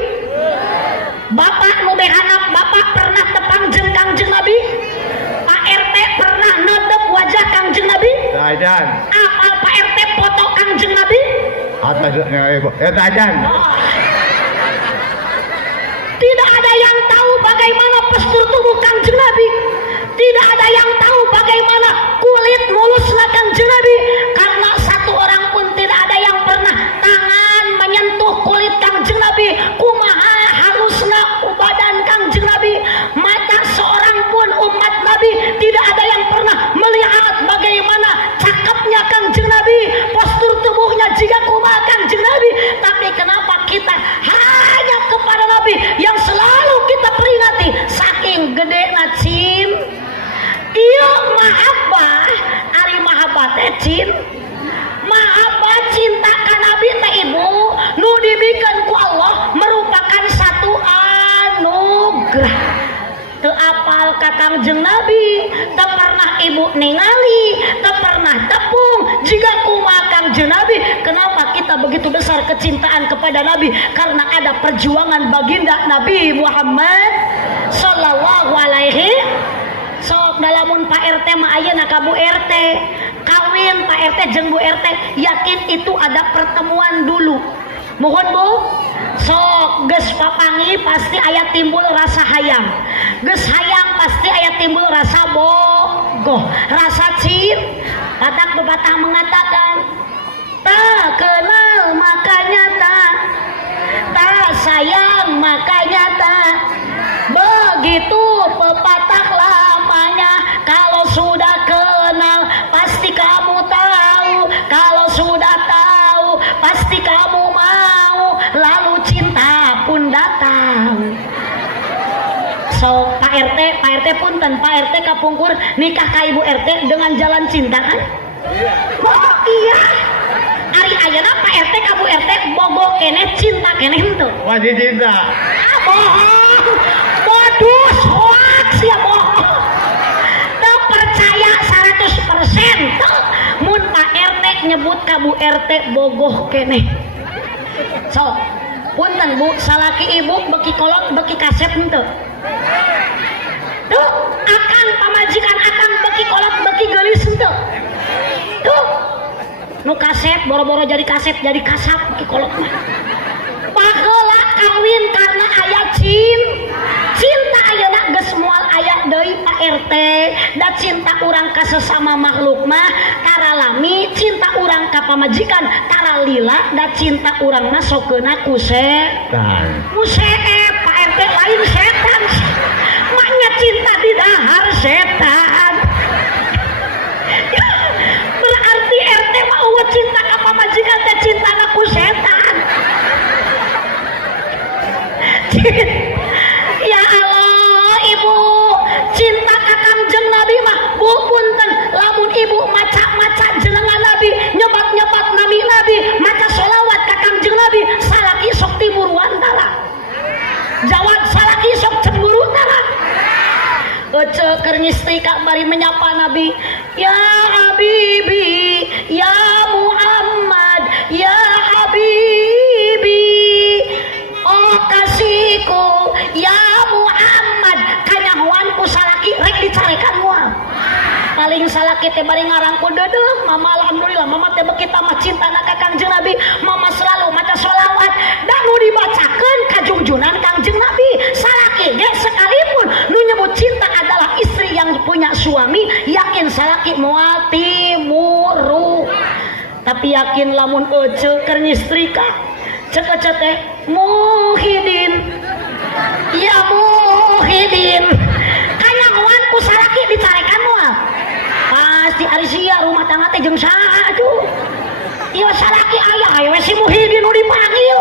Bapak nu behanap, bapak pernah tepangjeng Kangjeng Nabi? Pak RT pernah nodep wajah Kangjeng Nabi? Tajan. Apal Pak RT foto Kangjeng Nabi? Apa tajan? Tidak ada yang tahu bagaimana postur tubuh Kangjeng Nabi. Tidak ada yang tahu bagaimana kulit mulusna Kangjeng Nabi. Karena satu orang pun tidak ada yang pernah tangan menyentuh kulit Kangjeng Nabi. Kumaha halusna badan Kangjeng Nabi. Mata seorang pun umat Nabi tidak ada yang pernah melihat bagaimana cakepnya Kangjeng Nabi, postur tubuhnya jika kumaha Kangjeng Nabi. Tapi kenapa kita hanya kepada Nabi yang selalu kita peringati saking gedena cim. Iya mahabbah, ari mahabbah teh cin. Mahabbah cinta ka Nabi teh ibu nu dibikeun ku Allah merupakan satu anugerah. Teu apal ka Kangjeng Nabi, teu pernah ibu ningali, teu pernah tepung jika kumaha Kangjeng Nabi. Kenapa kita begitu besar kecintaan kepada Nabi? Karena ada perjuangan baginda Nabi Muhammad sallallahu alaihi. Sok dalamun Pak RT mah ayeuna ka Bu RT kawin Pak RT jeung Bu RT, yakin itu ada pertemuan dulu. Mohon Bu, sok geus papangi pasti aya timbul rasa hayang. Geus hayang pasti aya timbul rasa bogoh, rasa cin. Patak pepatah mengatakan, tak kenal maka nyata, tak sayang maka nyata. Begitu pepatah lamanya. Kalau sudah kenal pasti kamu tahu, kalau sudah tahu pasti kamu mau, lalu cinta pun datang. So Pak RT punten, Pak RT kapungkur nikah ka Ibu RT dengan jalan cinta kan? Oh iya. Ari ayeuna Pak RT ka Bu RT bogo kene cinta kene henteu. Masih cinta. Ah bohong. Modus hoax ya bohong. Teu percaya 100%. Teu mun Pak RT nyebut ka Bu RT bogoh kene. So, punten Bu, salaki ibu beki kolot beki kaset henteu. Tuh, akang pamajikan akang beki kolot beki geulis henteu. Tuh. Nu kaset boro-boro jadi kaset jadi kasap beki kolot mah. Baheula kawin karena aya cinta ayeuna geus moal aya deui Pak RT. Da cinta urang ka sesama makhluk mah tara lami, cinta urang ka pamajikan tara lila, da cinta urang mah sokeuna ku setan. Ku Pak RT lain setan. Maknya cinta di dahar setan. Berarti RT mah eueuh cinta ka pamajikan teh cinta istri Kak bari menyapa Nabi, ya Habibi, ya Muhammad, ya Habibi, oh kasihku, ya Muhammad, kanyahoanku salaki rek dicarekan moal. Paling salaki teh bari ngarangkul deudeuh, mama alhamdulillah mama teh beki tamah cinta ka Kangjeng Nabi, mama selalu maca sholawat dan nu dibacakeun kajungjunan Kangjeng Nabi. Salaki ge sekalipun nu nyebut cinta adalah istri yang punya suami, yakin salaki moal timuru. Tapi yakin lamun ece keur nyistrika, ceuk ece teh Muhyiddin, ya Muhyiddin, kanyahoanku salaki dicarekan moal. Pasti ari sia rumah tangga teh jeung saha atuh. Ieu salaki aya we si Muhyiddin nu dipanggil.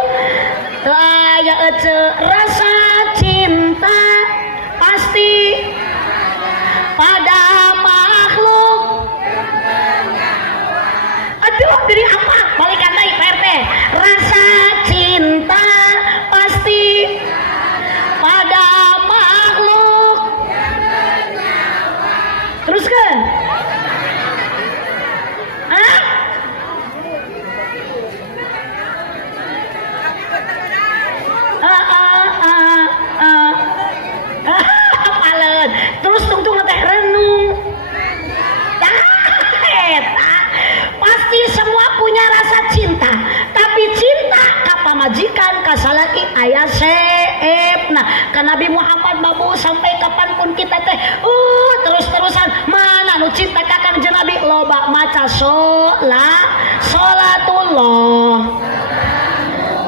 Teu aya ece rasa cinta pasti pada makhluk. Aduh, jadi apa? Balikan deui Pak RT. Rasa cinta pasti pada makhluk. Teruskan. Apaleun terus tungtung teh renung pasti semua punya rasa cinta, tapi cinta ka pamajikan ka salaki aya seepna. Ka Nabi Muhammad babu sampai kapanpun kita teh terus-terusan mana nu cinta ka Kangjeng Nabi loba maca sholatullah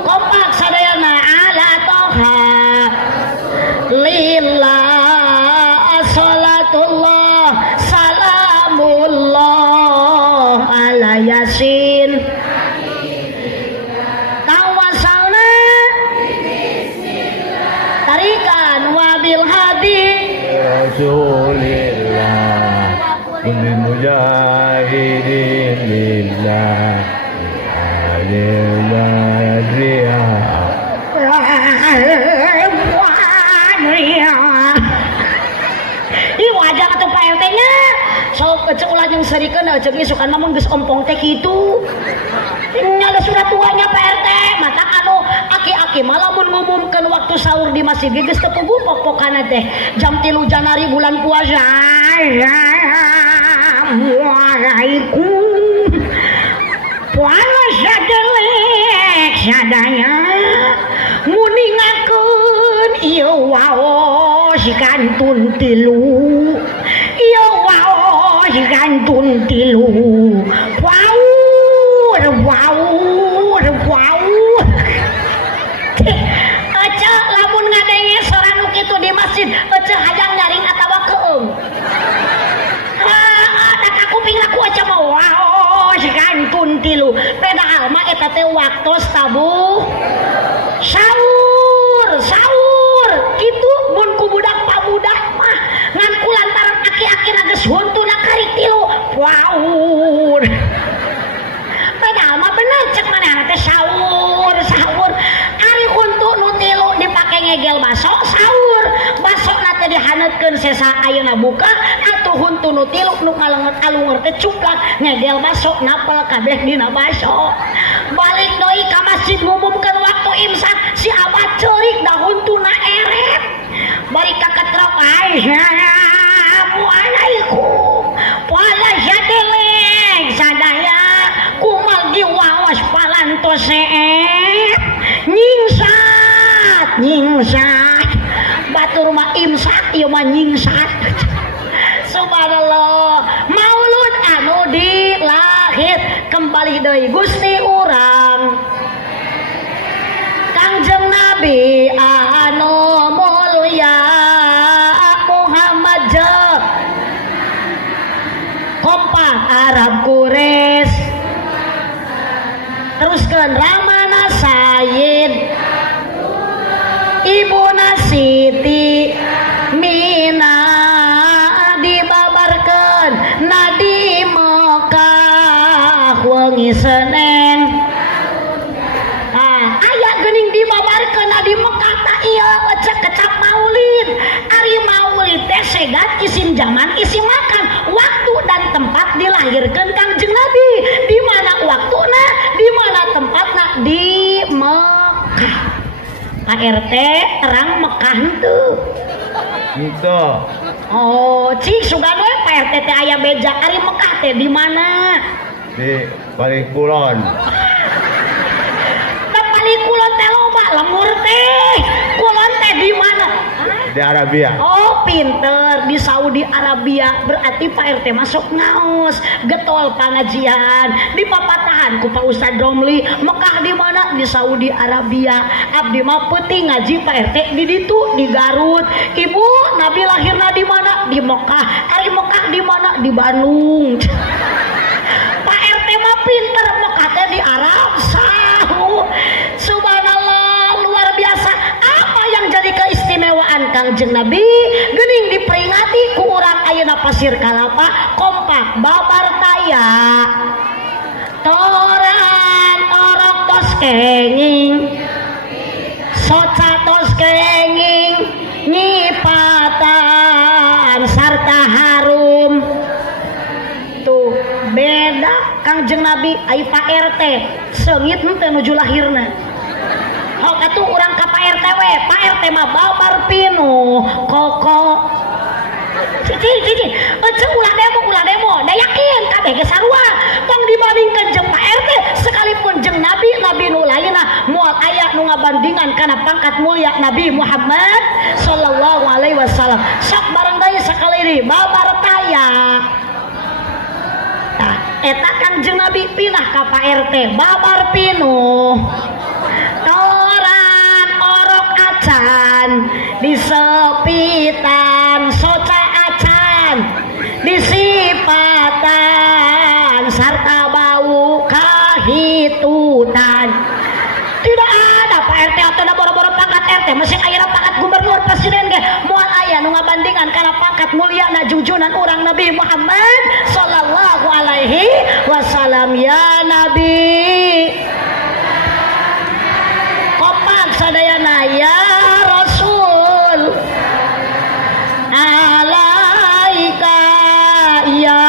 kompak sadayana ala toha lillah sholatullah salamullah ala yasin tawasalna tarikan wabil hadi Rasulillah Kulli mujahidin lillah Ih wajar atuh Pak RT nya. Sok ece ulah jeung serikeun ece ge sukan namun geus ompong teh kitu. Nya da sudah tuanya Pak RT, mata anu aki-aki mah lamun ngumumkeun waktu sahur di masjid ge geus teu puguh pok-pokana teh. Jam 3 Januari bulan puasa. Assalamualaikum. Puasa delek sadaya nguningakeun ieu waos kantun tilu, ieu waos kantun tilu, waur waur waur. Ece lamun ngadenge soran nu kitu di masjid ece hayang nyaring atawa keung. Da kuping laku ece mah waos kantun tilu, padahal mah eta teh waktos tabuh sahur kitu mun ku budak pabudak mah ngan kulantaran aki-aki na geus huntuna kari tilu waur. Padahal mah bener cek manehna teh sahur ari huntu nu tilu dipake ngegel baso sahur, basona teh dihaneutkeun sesa ayeuna buka atuh huntu nu tilu nu kalungur teh cuplak ngegel baso napel kabeh dina baso. Balik deui ka masjid ngumumkeun waktu imsak si abah ceurik da huntuna eret bari kaketrok assalamualaikum poala sadeleng sadaya kumal giwaos palantos seet nyingsat batur mah imsak ieu mah nyingsat. Subhanallah, maulud anu dilahir kembali deui Gusti urang Kangjeng Nabi anu mulya Muhammad jeung kompak Arab Quraisy. Teruskeun Ramana Sayyid Ibuna Siti Mina dibabarkeun nadi Mekah wengi Senen. Aya geuning dibabarkeun nadi Mekah ta ieu cek kecap maulid. Ari maulid teh segat isim zaman isim makan waktu dan tempat dilahirkan Kangjeng Nabi di mana waktuna di mana tempatna di Mekah. Pak RT terang Mekah tuh. Itu. Oh, cik sugan we Pak RT teh aya beja ari Mekah teh di mana? Di Paling Kulon. Tepali kulon teh loba lemur teh. Kulon teh di mana? Di Arabia. Oh, pinter di Saudi Arabia. Berarti Pak RT masuk ngaos, getol pengajian di papatahan ku Pak Ustad Romli. Mekah di mana? Di Saudi Arabia. Abdi mah peuting ngaji Pak RT di ditu di Garut. Ibu, Nabi lahirna di mana? Di Mekah. Ari Mekah di mana? Di Bandung. Pak RT mah pinter, Mekah teh di Arab. Sahu. Subhanallah, luar biasa. Apa yang jadi keistimewaan Kangjeng Nabi? Geuning diperingati ku urang ayeuna Pasir Kalapa, kompak babar taya. Toran orok tos kenging. Soca tos kenging nyipatan sarta harum. Tuh beda Kangjeng Nabi ai Pak RT seungit teu nuju lahirna. Hok atuh urang ka Pak RT we, Pak RT mah babar pinu koko. Cici, ulah demo, da yakin kabeh ge sarua. Tong dibandingkeun jeung Pak RT sekalipun jeung Nabi nu lainna moal aya nu ngabandingan kana pangkat mulia Nabi Muhammad sallallahu alaihi wasallam. Sok bareng deui sakali deui babar taya. Eta Kangjeng Nabi pinah ka Pak RT babar pinuh toran orok acan disepitan soca acan disipatan sarta bau kahitutan. Tidak ada Pak RT atau ada boro-boro pangkat RT masih aya pangkat gubernur presiden ge moal aya nu ngabandingan kana pangkat mulyana junjunan urang Nabi Muhammad sallallahu alaihi wasallam. Ya Nabi kompak sadayana ya Rasul alaika ya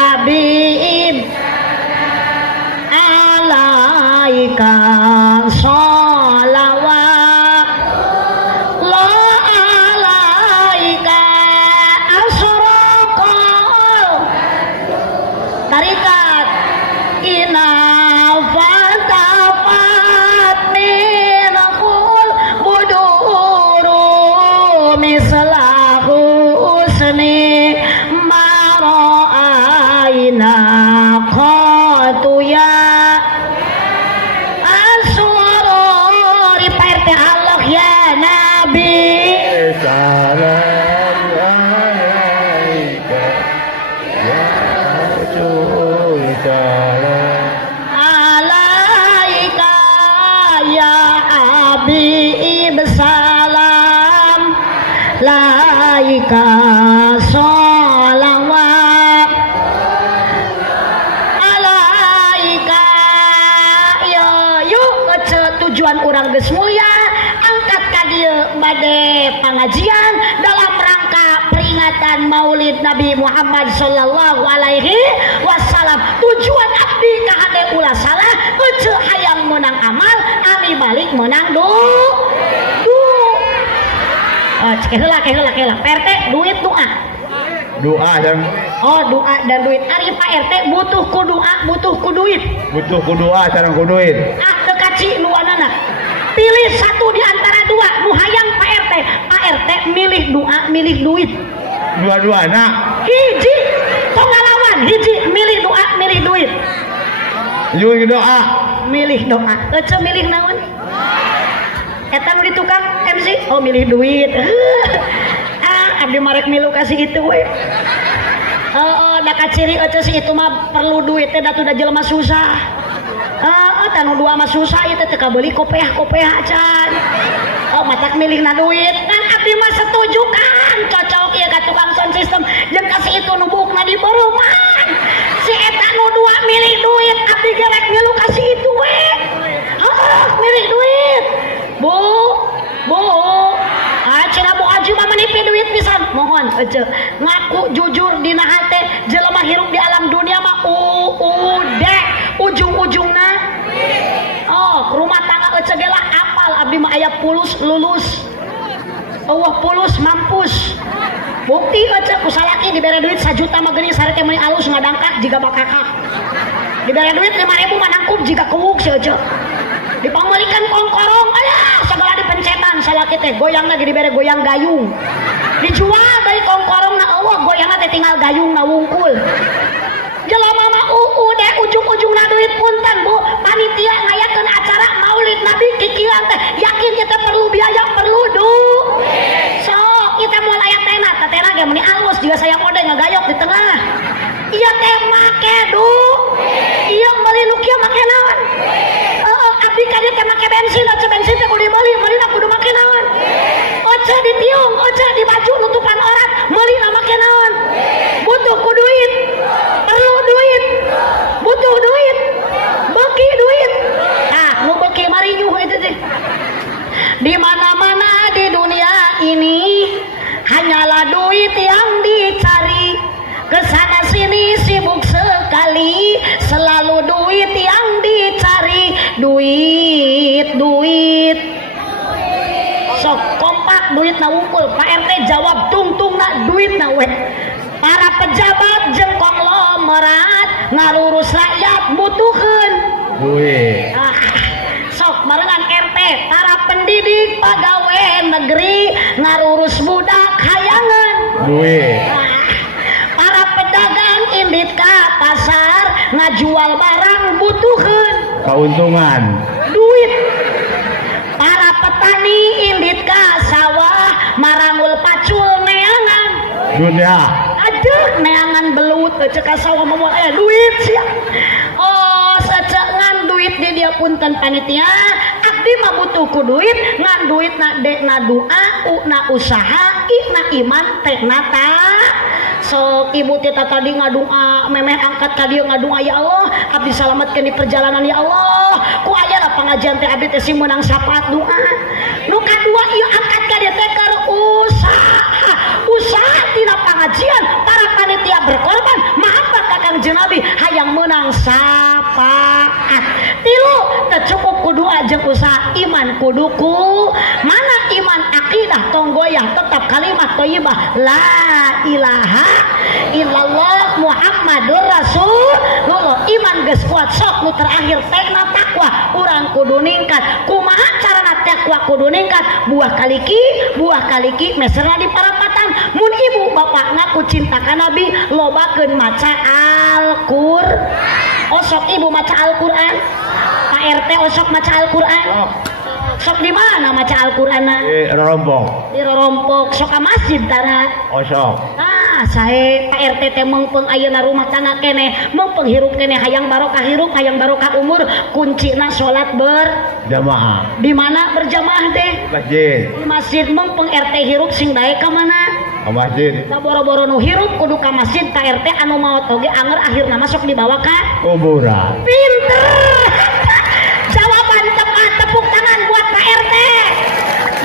Habib alaika sholawat la alaika asraqal tarikat inafantafat minakul buduru mislahu usni maro'aina khotuya aswarori Pak RT Allah ya Nabi. Salam alaika ya Rasul salam Alaika ya Habib salam laika sholawat alaika ya yuk ke tujuan urang geus mulia angkat ka dieu bade pangajian dalam rangka peringatan Maulid Nabi Muhammad sallallahu alaihi wasallam. Tujuan abdi ka hade ulah salah euceu hayang menang amal ami balik menang cek heula PRT duit doa dan doa dan duit. Ari Pak RT butuh ku doa butuh ku duit sareng ku duit. teu kaci nu anana pilih satu di antara dua nu hayang Pak RT milih doa milih duit Dua-duana hiji kok ngalawan hiji milih doa milih duit Yuk doa milih doa ece milih naon eta nu di tukang MC oh milih duit abdi marek milu kasih itu we da kaciri ece si itu mah perlu duit teh da jelema susah tanu dua mah susah ieu teh kabeuli kopeah can matak milihna duit kan abdi mah setuju kan cocok ieu ka tukang sound system jeung kasih itu nu buukna di beureumah si eta nu dua milih duit abdi gerek milu kasih itu we milih duit bu cenah Bu Haji mah menipi duit pisan mohon naon ngaku jujur dina hate jelema hirup di alam dunia mah udah ujung-ujungna rumah tangga ge lah apal abdi mah aya pulus lulus pulus mampus bukti ku salaki dibere duit 1 juta mah geuning sare teh meuli alus ngadangkat jiga bakakak dibere duit 5.000 mah nangkup jiga kuuk seueur dipangmelikan kongkorong segala dipencetan salaki teh goyang lagi dibere goyang gayung dijual dari kongkorong na goyangna teh tinggal gayung na wungkul jelema mah deh ujung-ujungna duit punten Bu panitia ngayakeun acara maulid nabi kikiran teh yakin kita perlu biaya perlu sok kita mau layak tena ge meni alus juga saya kode ngagayok di tengah iya teh make iya meuli nu kieu make naon abdi ka dieu teh make bensin bensin teh kudu dibeli meulina kudu make naon oce ditiung oce di baju nutupan orat meulina make naon butuh ku duit perlu duit butuh duit beki duit nu beki mari nyuh itu teh di mana-mana di dunia ini hanyalah duit yang dicari kesana sini sibuk sekali selalu duit yang dicari duit sok kompak duit na wungkul Pak RT jawab tungtung na duit na we para pejabat jeung konglomerat ngarurus rakyat butuhkeun duit sok barengan RT para pendidik pegawai negeri ngarurus budak hayangan duit para pedagang indit ka pasar ngajual barang butuhkeun keuntungan duit para petani indit ka sawah marangul pacul neangan dunia aduh neangan belut cek ka sawah momo duit sia sacengan duit di dia punten panitia abdi mah butuh ku duit ngan duit na dek na doa na usaha na iman teh nata sok ibu tita tadi ngadua memeh angkat ka dieu ngadua ya Allah abdi salametkeun di perjalanan ya Allah ku aya lah pengajian teh abdi teh sing meunang sapat doa nu kadua ieu angkat ka dieu teh keur usaha tina pengajian para panitia berkorban maaf kakang jenabi hayang menang sapaat tilu teu cukup kudu ajeng usaha iman kuduku mana iman akidah tong goyah tetap kalimat thayyibah la ilaha illallah muhammadur rasulullah iman geus kuat sok nu terakhir tekna takwa urang kudu ningkat kumaha carana takwa kudu ningkat buah kaliki meserna di parapatan mun ibu bapak ngaku cinta ka nabi lobakeun maca Al-Qur'an osok ibu maca Al-Qur'an Pak RT osok maca Al-Qur'an sok di mana maca Al-Qur'an di Rorompok sok ka masjid tara osok sae Pak RT teh meungpeung ayeuna rumah tangga keneh meungpeung hirup keneh hayang barokah hirup hayang barokah umur kuncina salat berjamaah di mana berjamaah teh masjid di masjid meungpeung RT hirup sing dae ka mana ke masjid da boro-boro nu hirup kudu ka masjid Pak RT anu maot oge anger akhirna masuk dibawa ka kuburan pinter jawaban tepat tepuk tangan buat Pak RT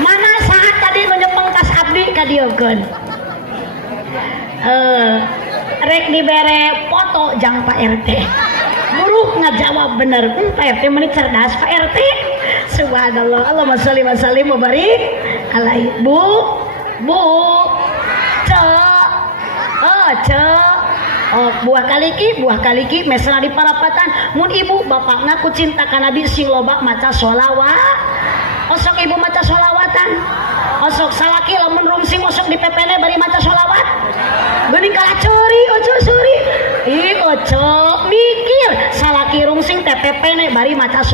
mana saat tadi nu nyepeng tas abdi ka dieu keun rek dibere foto jang Pak RT buruh ngajawab bener Pak RT menit cerdas Pak RT subhanallah Allahumma sholli wa sallim wa barik alaihi bu buah kaliki mesra di parapatan mun ibu bapak ngaku cinta ka nabi sing loba maca sholawat osok ibu maca sholawatan osok salaki lamun rumsing osok di pepene bari maca sholawat geuning kala ceuri ojo suri ojo mikir salaki rumsing teh pepene bari maca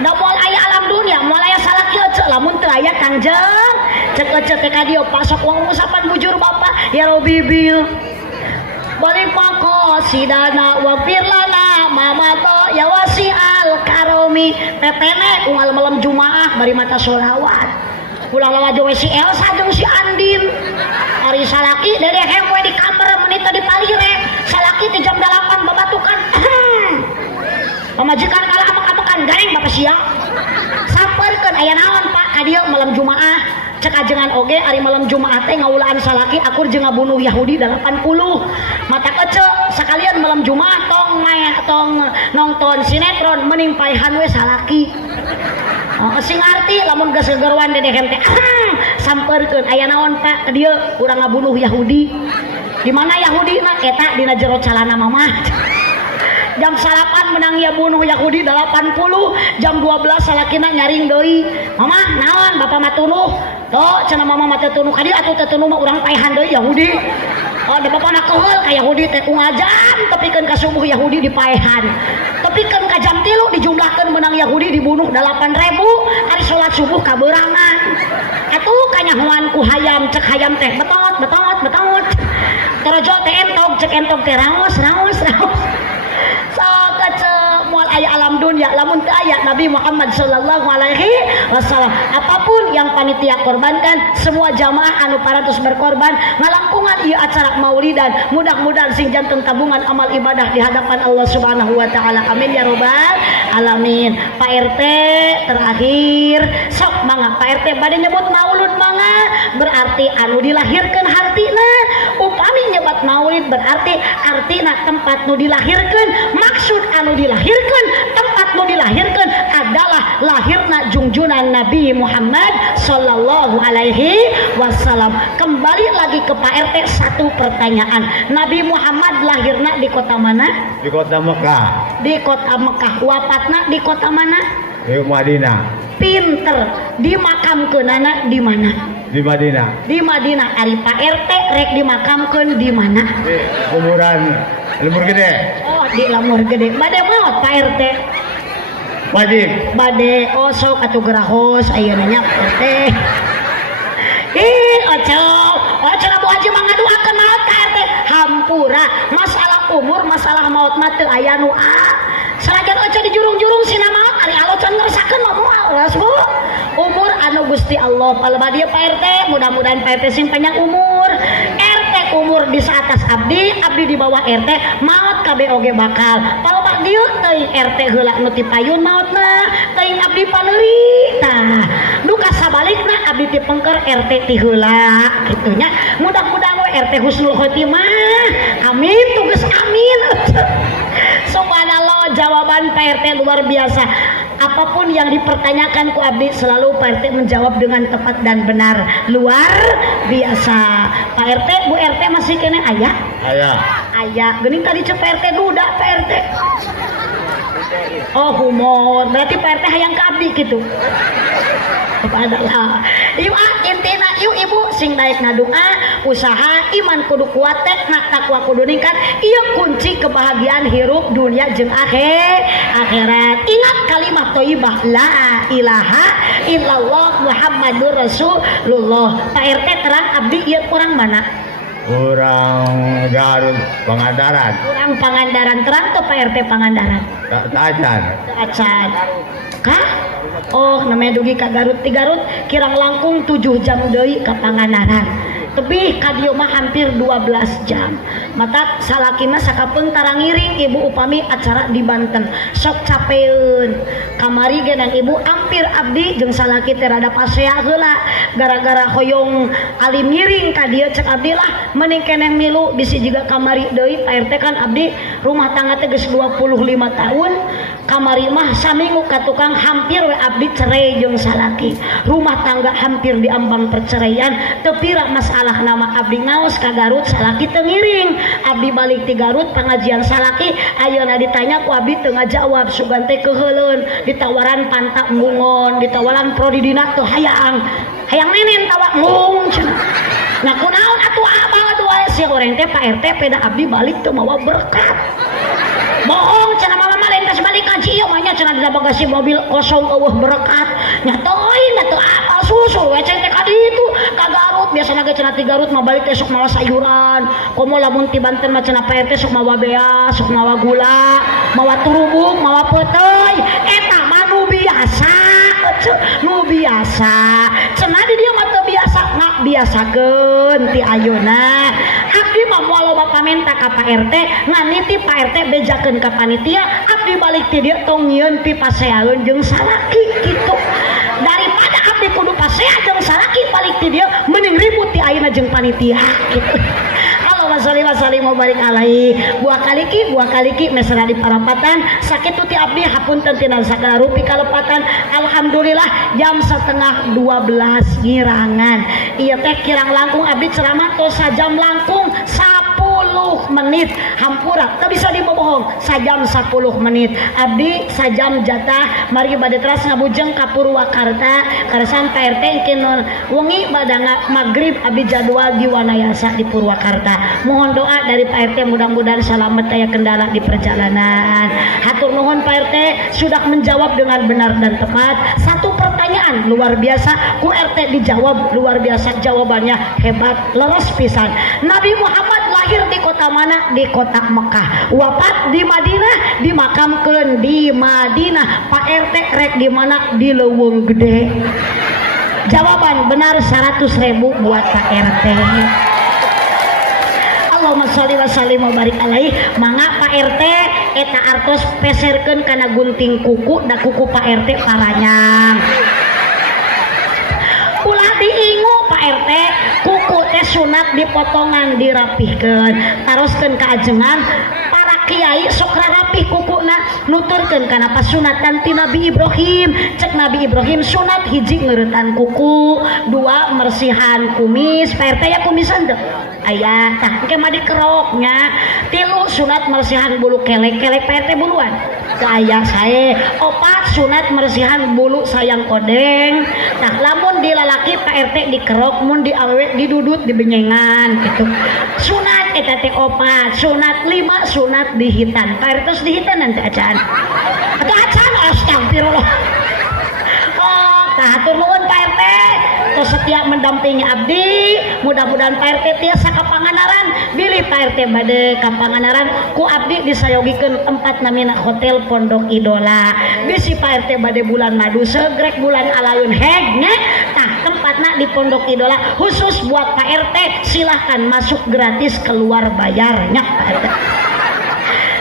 da moal aya alam dunia moal aya salaki ojo lamun teu aya kangjeng cek teh ka dieu pasok uang musapan bujur bapak ya robibil balik makosidana wafir lana mamato ya wasi'al karomi pepene unggal malam jumaah bari maca sholawat pulang lawa jeung si Elsa jeung si Andin ari salaki dedeh hemwe di kamar menit di palire salaki ti jam 8 babatukan pamajikan kala apak-apakan gareng bapak sia saperkeun aya naon Pak ka dieu malam jumaah cek ajengan oge ari malam Jumat teh ngaulaan salaki akur jeung ngabunuh Yahudi 80 mata kece sekalian malam Jumat tong nonton sinetron mending paehan we salaki sing arti lamun geus gegerwan dedehen teh sampeurkeun aya naon Pak ke dieu urang ngabunuh Yahudi di mana Yahudi na eta dina jero calana mamah jam salapan menang ya bunuh Yahudi 80 jam 12 salakina nyaring deui mama naon bapak matunuh tuh cenah mama mah teunuh ka dieu atuh teunuh mah urang paehan deui Yahudi da bapak nak keheul ka Yahudi teh ungajan tepikeun ka subuh Yahudi dipaehan tepikeun ka jam 3 dijumlahkeun menang Yahudi dibunuh 8.000 ari salat subuh kaberangan atuh kanyahoan ku hayam cek hayam teh betot torojo teh entog cek entog teh raos moal aya alam dunia lamun teu aya Nabi Muhammad sallallahu alaihi wasallam apapun yang panitia korbankan semua jamaah anu parantos berkorban ngalangkungan ieu acara maulidan mudah-mudahan sing jantung tabungan amal ibadah di hadapan Allah Subhanahu wa taala amin ya robbal alamin Pak RT terakhir sok mangga Pak RT bade nyebut maulud mangga berarti anu dilahirkeun hartina upami nyebat maulid berarti artina tempat nu dilahirkeun maksud anu dilahirkeun tempat nu dilahirkeun adalah lahirna junjunan Nabi Muhammad sallallahu alaihi wasallam. Kembali lagi ke Pak RT satu pertanyaan. Nabi Muhammad lahirna di kota mana? Di kota Mekah. Di kota Mekah. Wafatna di kota mana? Di Madinah. Pinter. Dimakamkeunana di mana? Di Madinah. Di Madinah. Ari Pak RT rek dimakamkeun di mana? Di kuburan Lemur Gede. Oh, di Lemur Gede. Bade maot Pak RT. Wajib. Bade oh sok atuh gerahos ayeuna nya Pak RT. Oce Abu Haji mangaduakeun maot ka RT. Hampura masalah umur, masalah maot mah teu aya nu Sanajan oce di jurung-jurung sina maot ari alocan ngerasakeun mah moal ulas Bu. Umur anu Gusti Allah palebah dieu Pak RT, mudah-mudahan Pak RT sing panjang umur. RT umur di atas abdi di bawah RT maot kabeh oge bakal. Palebah dieu teuing RT heula nu ti payun maotna, teuing abdi paneuri. Tah, duka sabalikna abdi ti pengker RT ti heula kitu nya. Mudah-mudahan we RT husnul khotimah. Amin tugas amin. Subhanallah jawaban Pak RT luar biasa. Apapun yang dipertanyakan ku abdi selalu Pak RT menjawab dengan tepat dan benar. Luar biasa. Pak RT, Bu RT masih kene aya? Aya. Geuning tadi cek Pak RT duda Pak RT. Oh humor. Berarti Pak RT hayang ka abdi gitu. Adalah ieu intina ieu ibu sing daekna doa usaha iman kudu kuat teh nak takwa kudu ningkat ieu kunci kebahagiaan hirup dunia jeung akhirat. Ingat kalimat thayyibah la ilaha illallah Muhammadur Rasulullah. Pak RT terang abdi ieu urang mana? Urang Garut Pangandaran. Urang Pangandaran terang teu Pak RT Pangandaran. Acan. Kah? Oh namanya dugi ka Garut ti Garut kirang langkung 7 jam deui ka Pangandaran tebih ka dieu mah hampir 12 jam mata salaki mah sakapeung tara ngiring ibu upami acara di Banten sok capeun kamari geunang ibu hampir abdi jeung salaki teh rada pasea heula gara-gara hoyong alim ngiring ka dieu cek abdi lah mending keneh milu bisi jiga kamari deui Pak RT kan abdi rumah tangga teh geus 25 tahun kamari mah saminggu ka tukang hampir we abdi cerai jeung salaki rumah tangga hampir di ambang perceraian teu pira masalah nama abdi ngaos ka Garut salaki teu ngiring abdi balik ti Garut pengajian salaki ayeuna ditanya ku abdi teu ngajawab sugan teh keuheuleun ditawaran pantak mungon ditawaran prodi dina teu hayang nenen tawa mung nah kunaon atuh abang atuh wae si urang teh Pak RT peda abdi balik teu mawa berkat bohong cenah mama lain kas balik ngaji ieu mah nya cenah di bagasi mobil kosong eueuh berkat nya teu euy nya teu apal susul we ceng teh ka ditu ka Garut biasana ge cenah ti Garut mah balik teh sok mawa sayuran komo lamun ti Banten mah cenah RT sok mawa beas sok mawa gula mawa turubuk mawa peuteuy eta mah nu biasa cenah di dieu mah teu biasa ngak biasakeun ti ayeuna abdi mah moal loba pamenta ka Pak RT nganiti Pak RT bejakeun ka panitia abdi balik ti dieu tong nyieun pipaseaeun jeung salaki kitu daripada abdi kudu pasea jeung salaki balik ti dieu mending ribut ti ayeuna jeung panitia gitu. Allahumma sholli wa sallim wa barik alaihi. Buah kaliki mesra di parapatan sakitu ti abdi hapunten tina sagala rupi kalepatan. Alhamdulillah jam 11:30 ngirangan ieu teh kirang langkung abdi ceramah tos sajam langkung 10 menit hampura teu bisa dibobohong sajam 10 menit abdi sajam jatah mari bade teras ngabujeng ka Purwakarta karesan Pak RT engkeun wengi badanga magrib abdi jadwal di Wanayasa di Purwakarta. Mohon doa dari Pak RT mudah-mudahan selamat aya kendala di perjalanan. Hatur nuhun Pak RT sudah menjawab dengan benar dan tepat. Satu pertanyaan luar biasa ku RT dijawab luar biasa, jawabannya hebat leres pisan. Nabi Muhammad lahir di kota mana? Di kota Mekah. Wafat di Madinah, dimakamkeun di Madinah. Pak RT rek di mana? Di Leuweung Gede. Jawaban benar 100.000 buat Pak RT. Allahumma sholli wa sallim wa barik alaihi. Mangga Pak RT eta artos peserkeun kana gunting kuku da kuku Pak RT paranyang. Ulah diingu Pak RT kuku teh sunat dipotongan dirapihkeun taroskeun ka ajengan para kiai sok rapih kukuna nuturkeun kana pasunatan ti Nabi Ibrahim. Cek Nabi Ibrahim sunat hiji ngeuretan kuku, dua mersihan kumis. Pak RT ya kumisan teu aya tah engke mah dikeroknya, tilu sunat mersihan bulu kelek-kelek. Pak RT buluan teu aya sae. Opat sunat mersihan bulu sayang kodeng. Tah lamun di lalaki Pak RT dikerok, mun di awewe didudut dibenyengan gitu. Sunat eta teh opat, sunat 5 sunat dihitan. Pak RT tos dihitan nanti acaan. Atau acaan astagfirullah. Oh, tah hatur nuhun Pak RT. Tos setiap mendampingi abdi, mudah-mudahan Pak RT tiasa ka Panganaran, bilih Pak RT bade ka Panganaran ku abdi disayogikeun tempat namina Hotel Pondok Idola. Bisi Pak RT bade bulan madu segrek bulan alayun hegnya. Tah tempatna di Pondok Idola khusus buat Pak RT, silahkan masuk gratis keluar bayarnya Pak RT.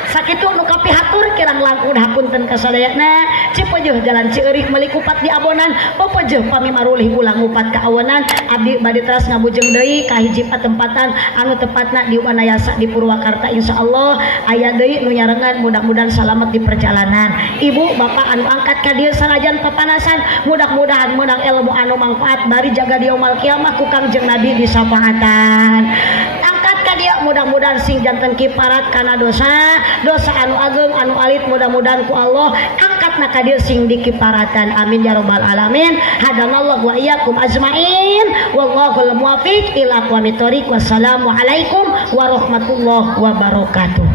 Sakitu nu kapihatur kirang langkung hapunten kasadayana Cipeueuh Jalan Cieurik meuli kupat di Abonan popeueuh pami marulih ulang upat ka awenan abdi bade teras ngabujeng deui ka hiji patempatan anu tepatna di Wanayasa di Purwakarta. Insyaallah aya deui nu nyarengan mudah-mudahan selamat di perjalanan. Ibu bapak anu angkat ka dieu sanajan papanasan mudah-mudahan meunang ilmu anu manfaat bari jaga di yaumul kiamah ku Kangjeng Nabi disafaatan. Angkat ka dieu mudah-mudahan sing janten kiparat kana dosa anu ageng anu alit mudah-mudahan ku Allah angkatna ka dieu sing dikiparatan. Amin ya rabbal alamin. Hadanallahu wa iyyakum ajmain wallahul muwaffiq ila aqwamit thoriq. Wassalamu alaikum warahmatullahi wabarakatuh.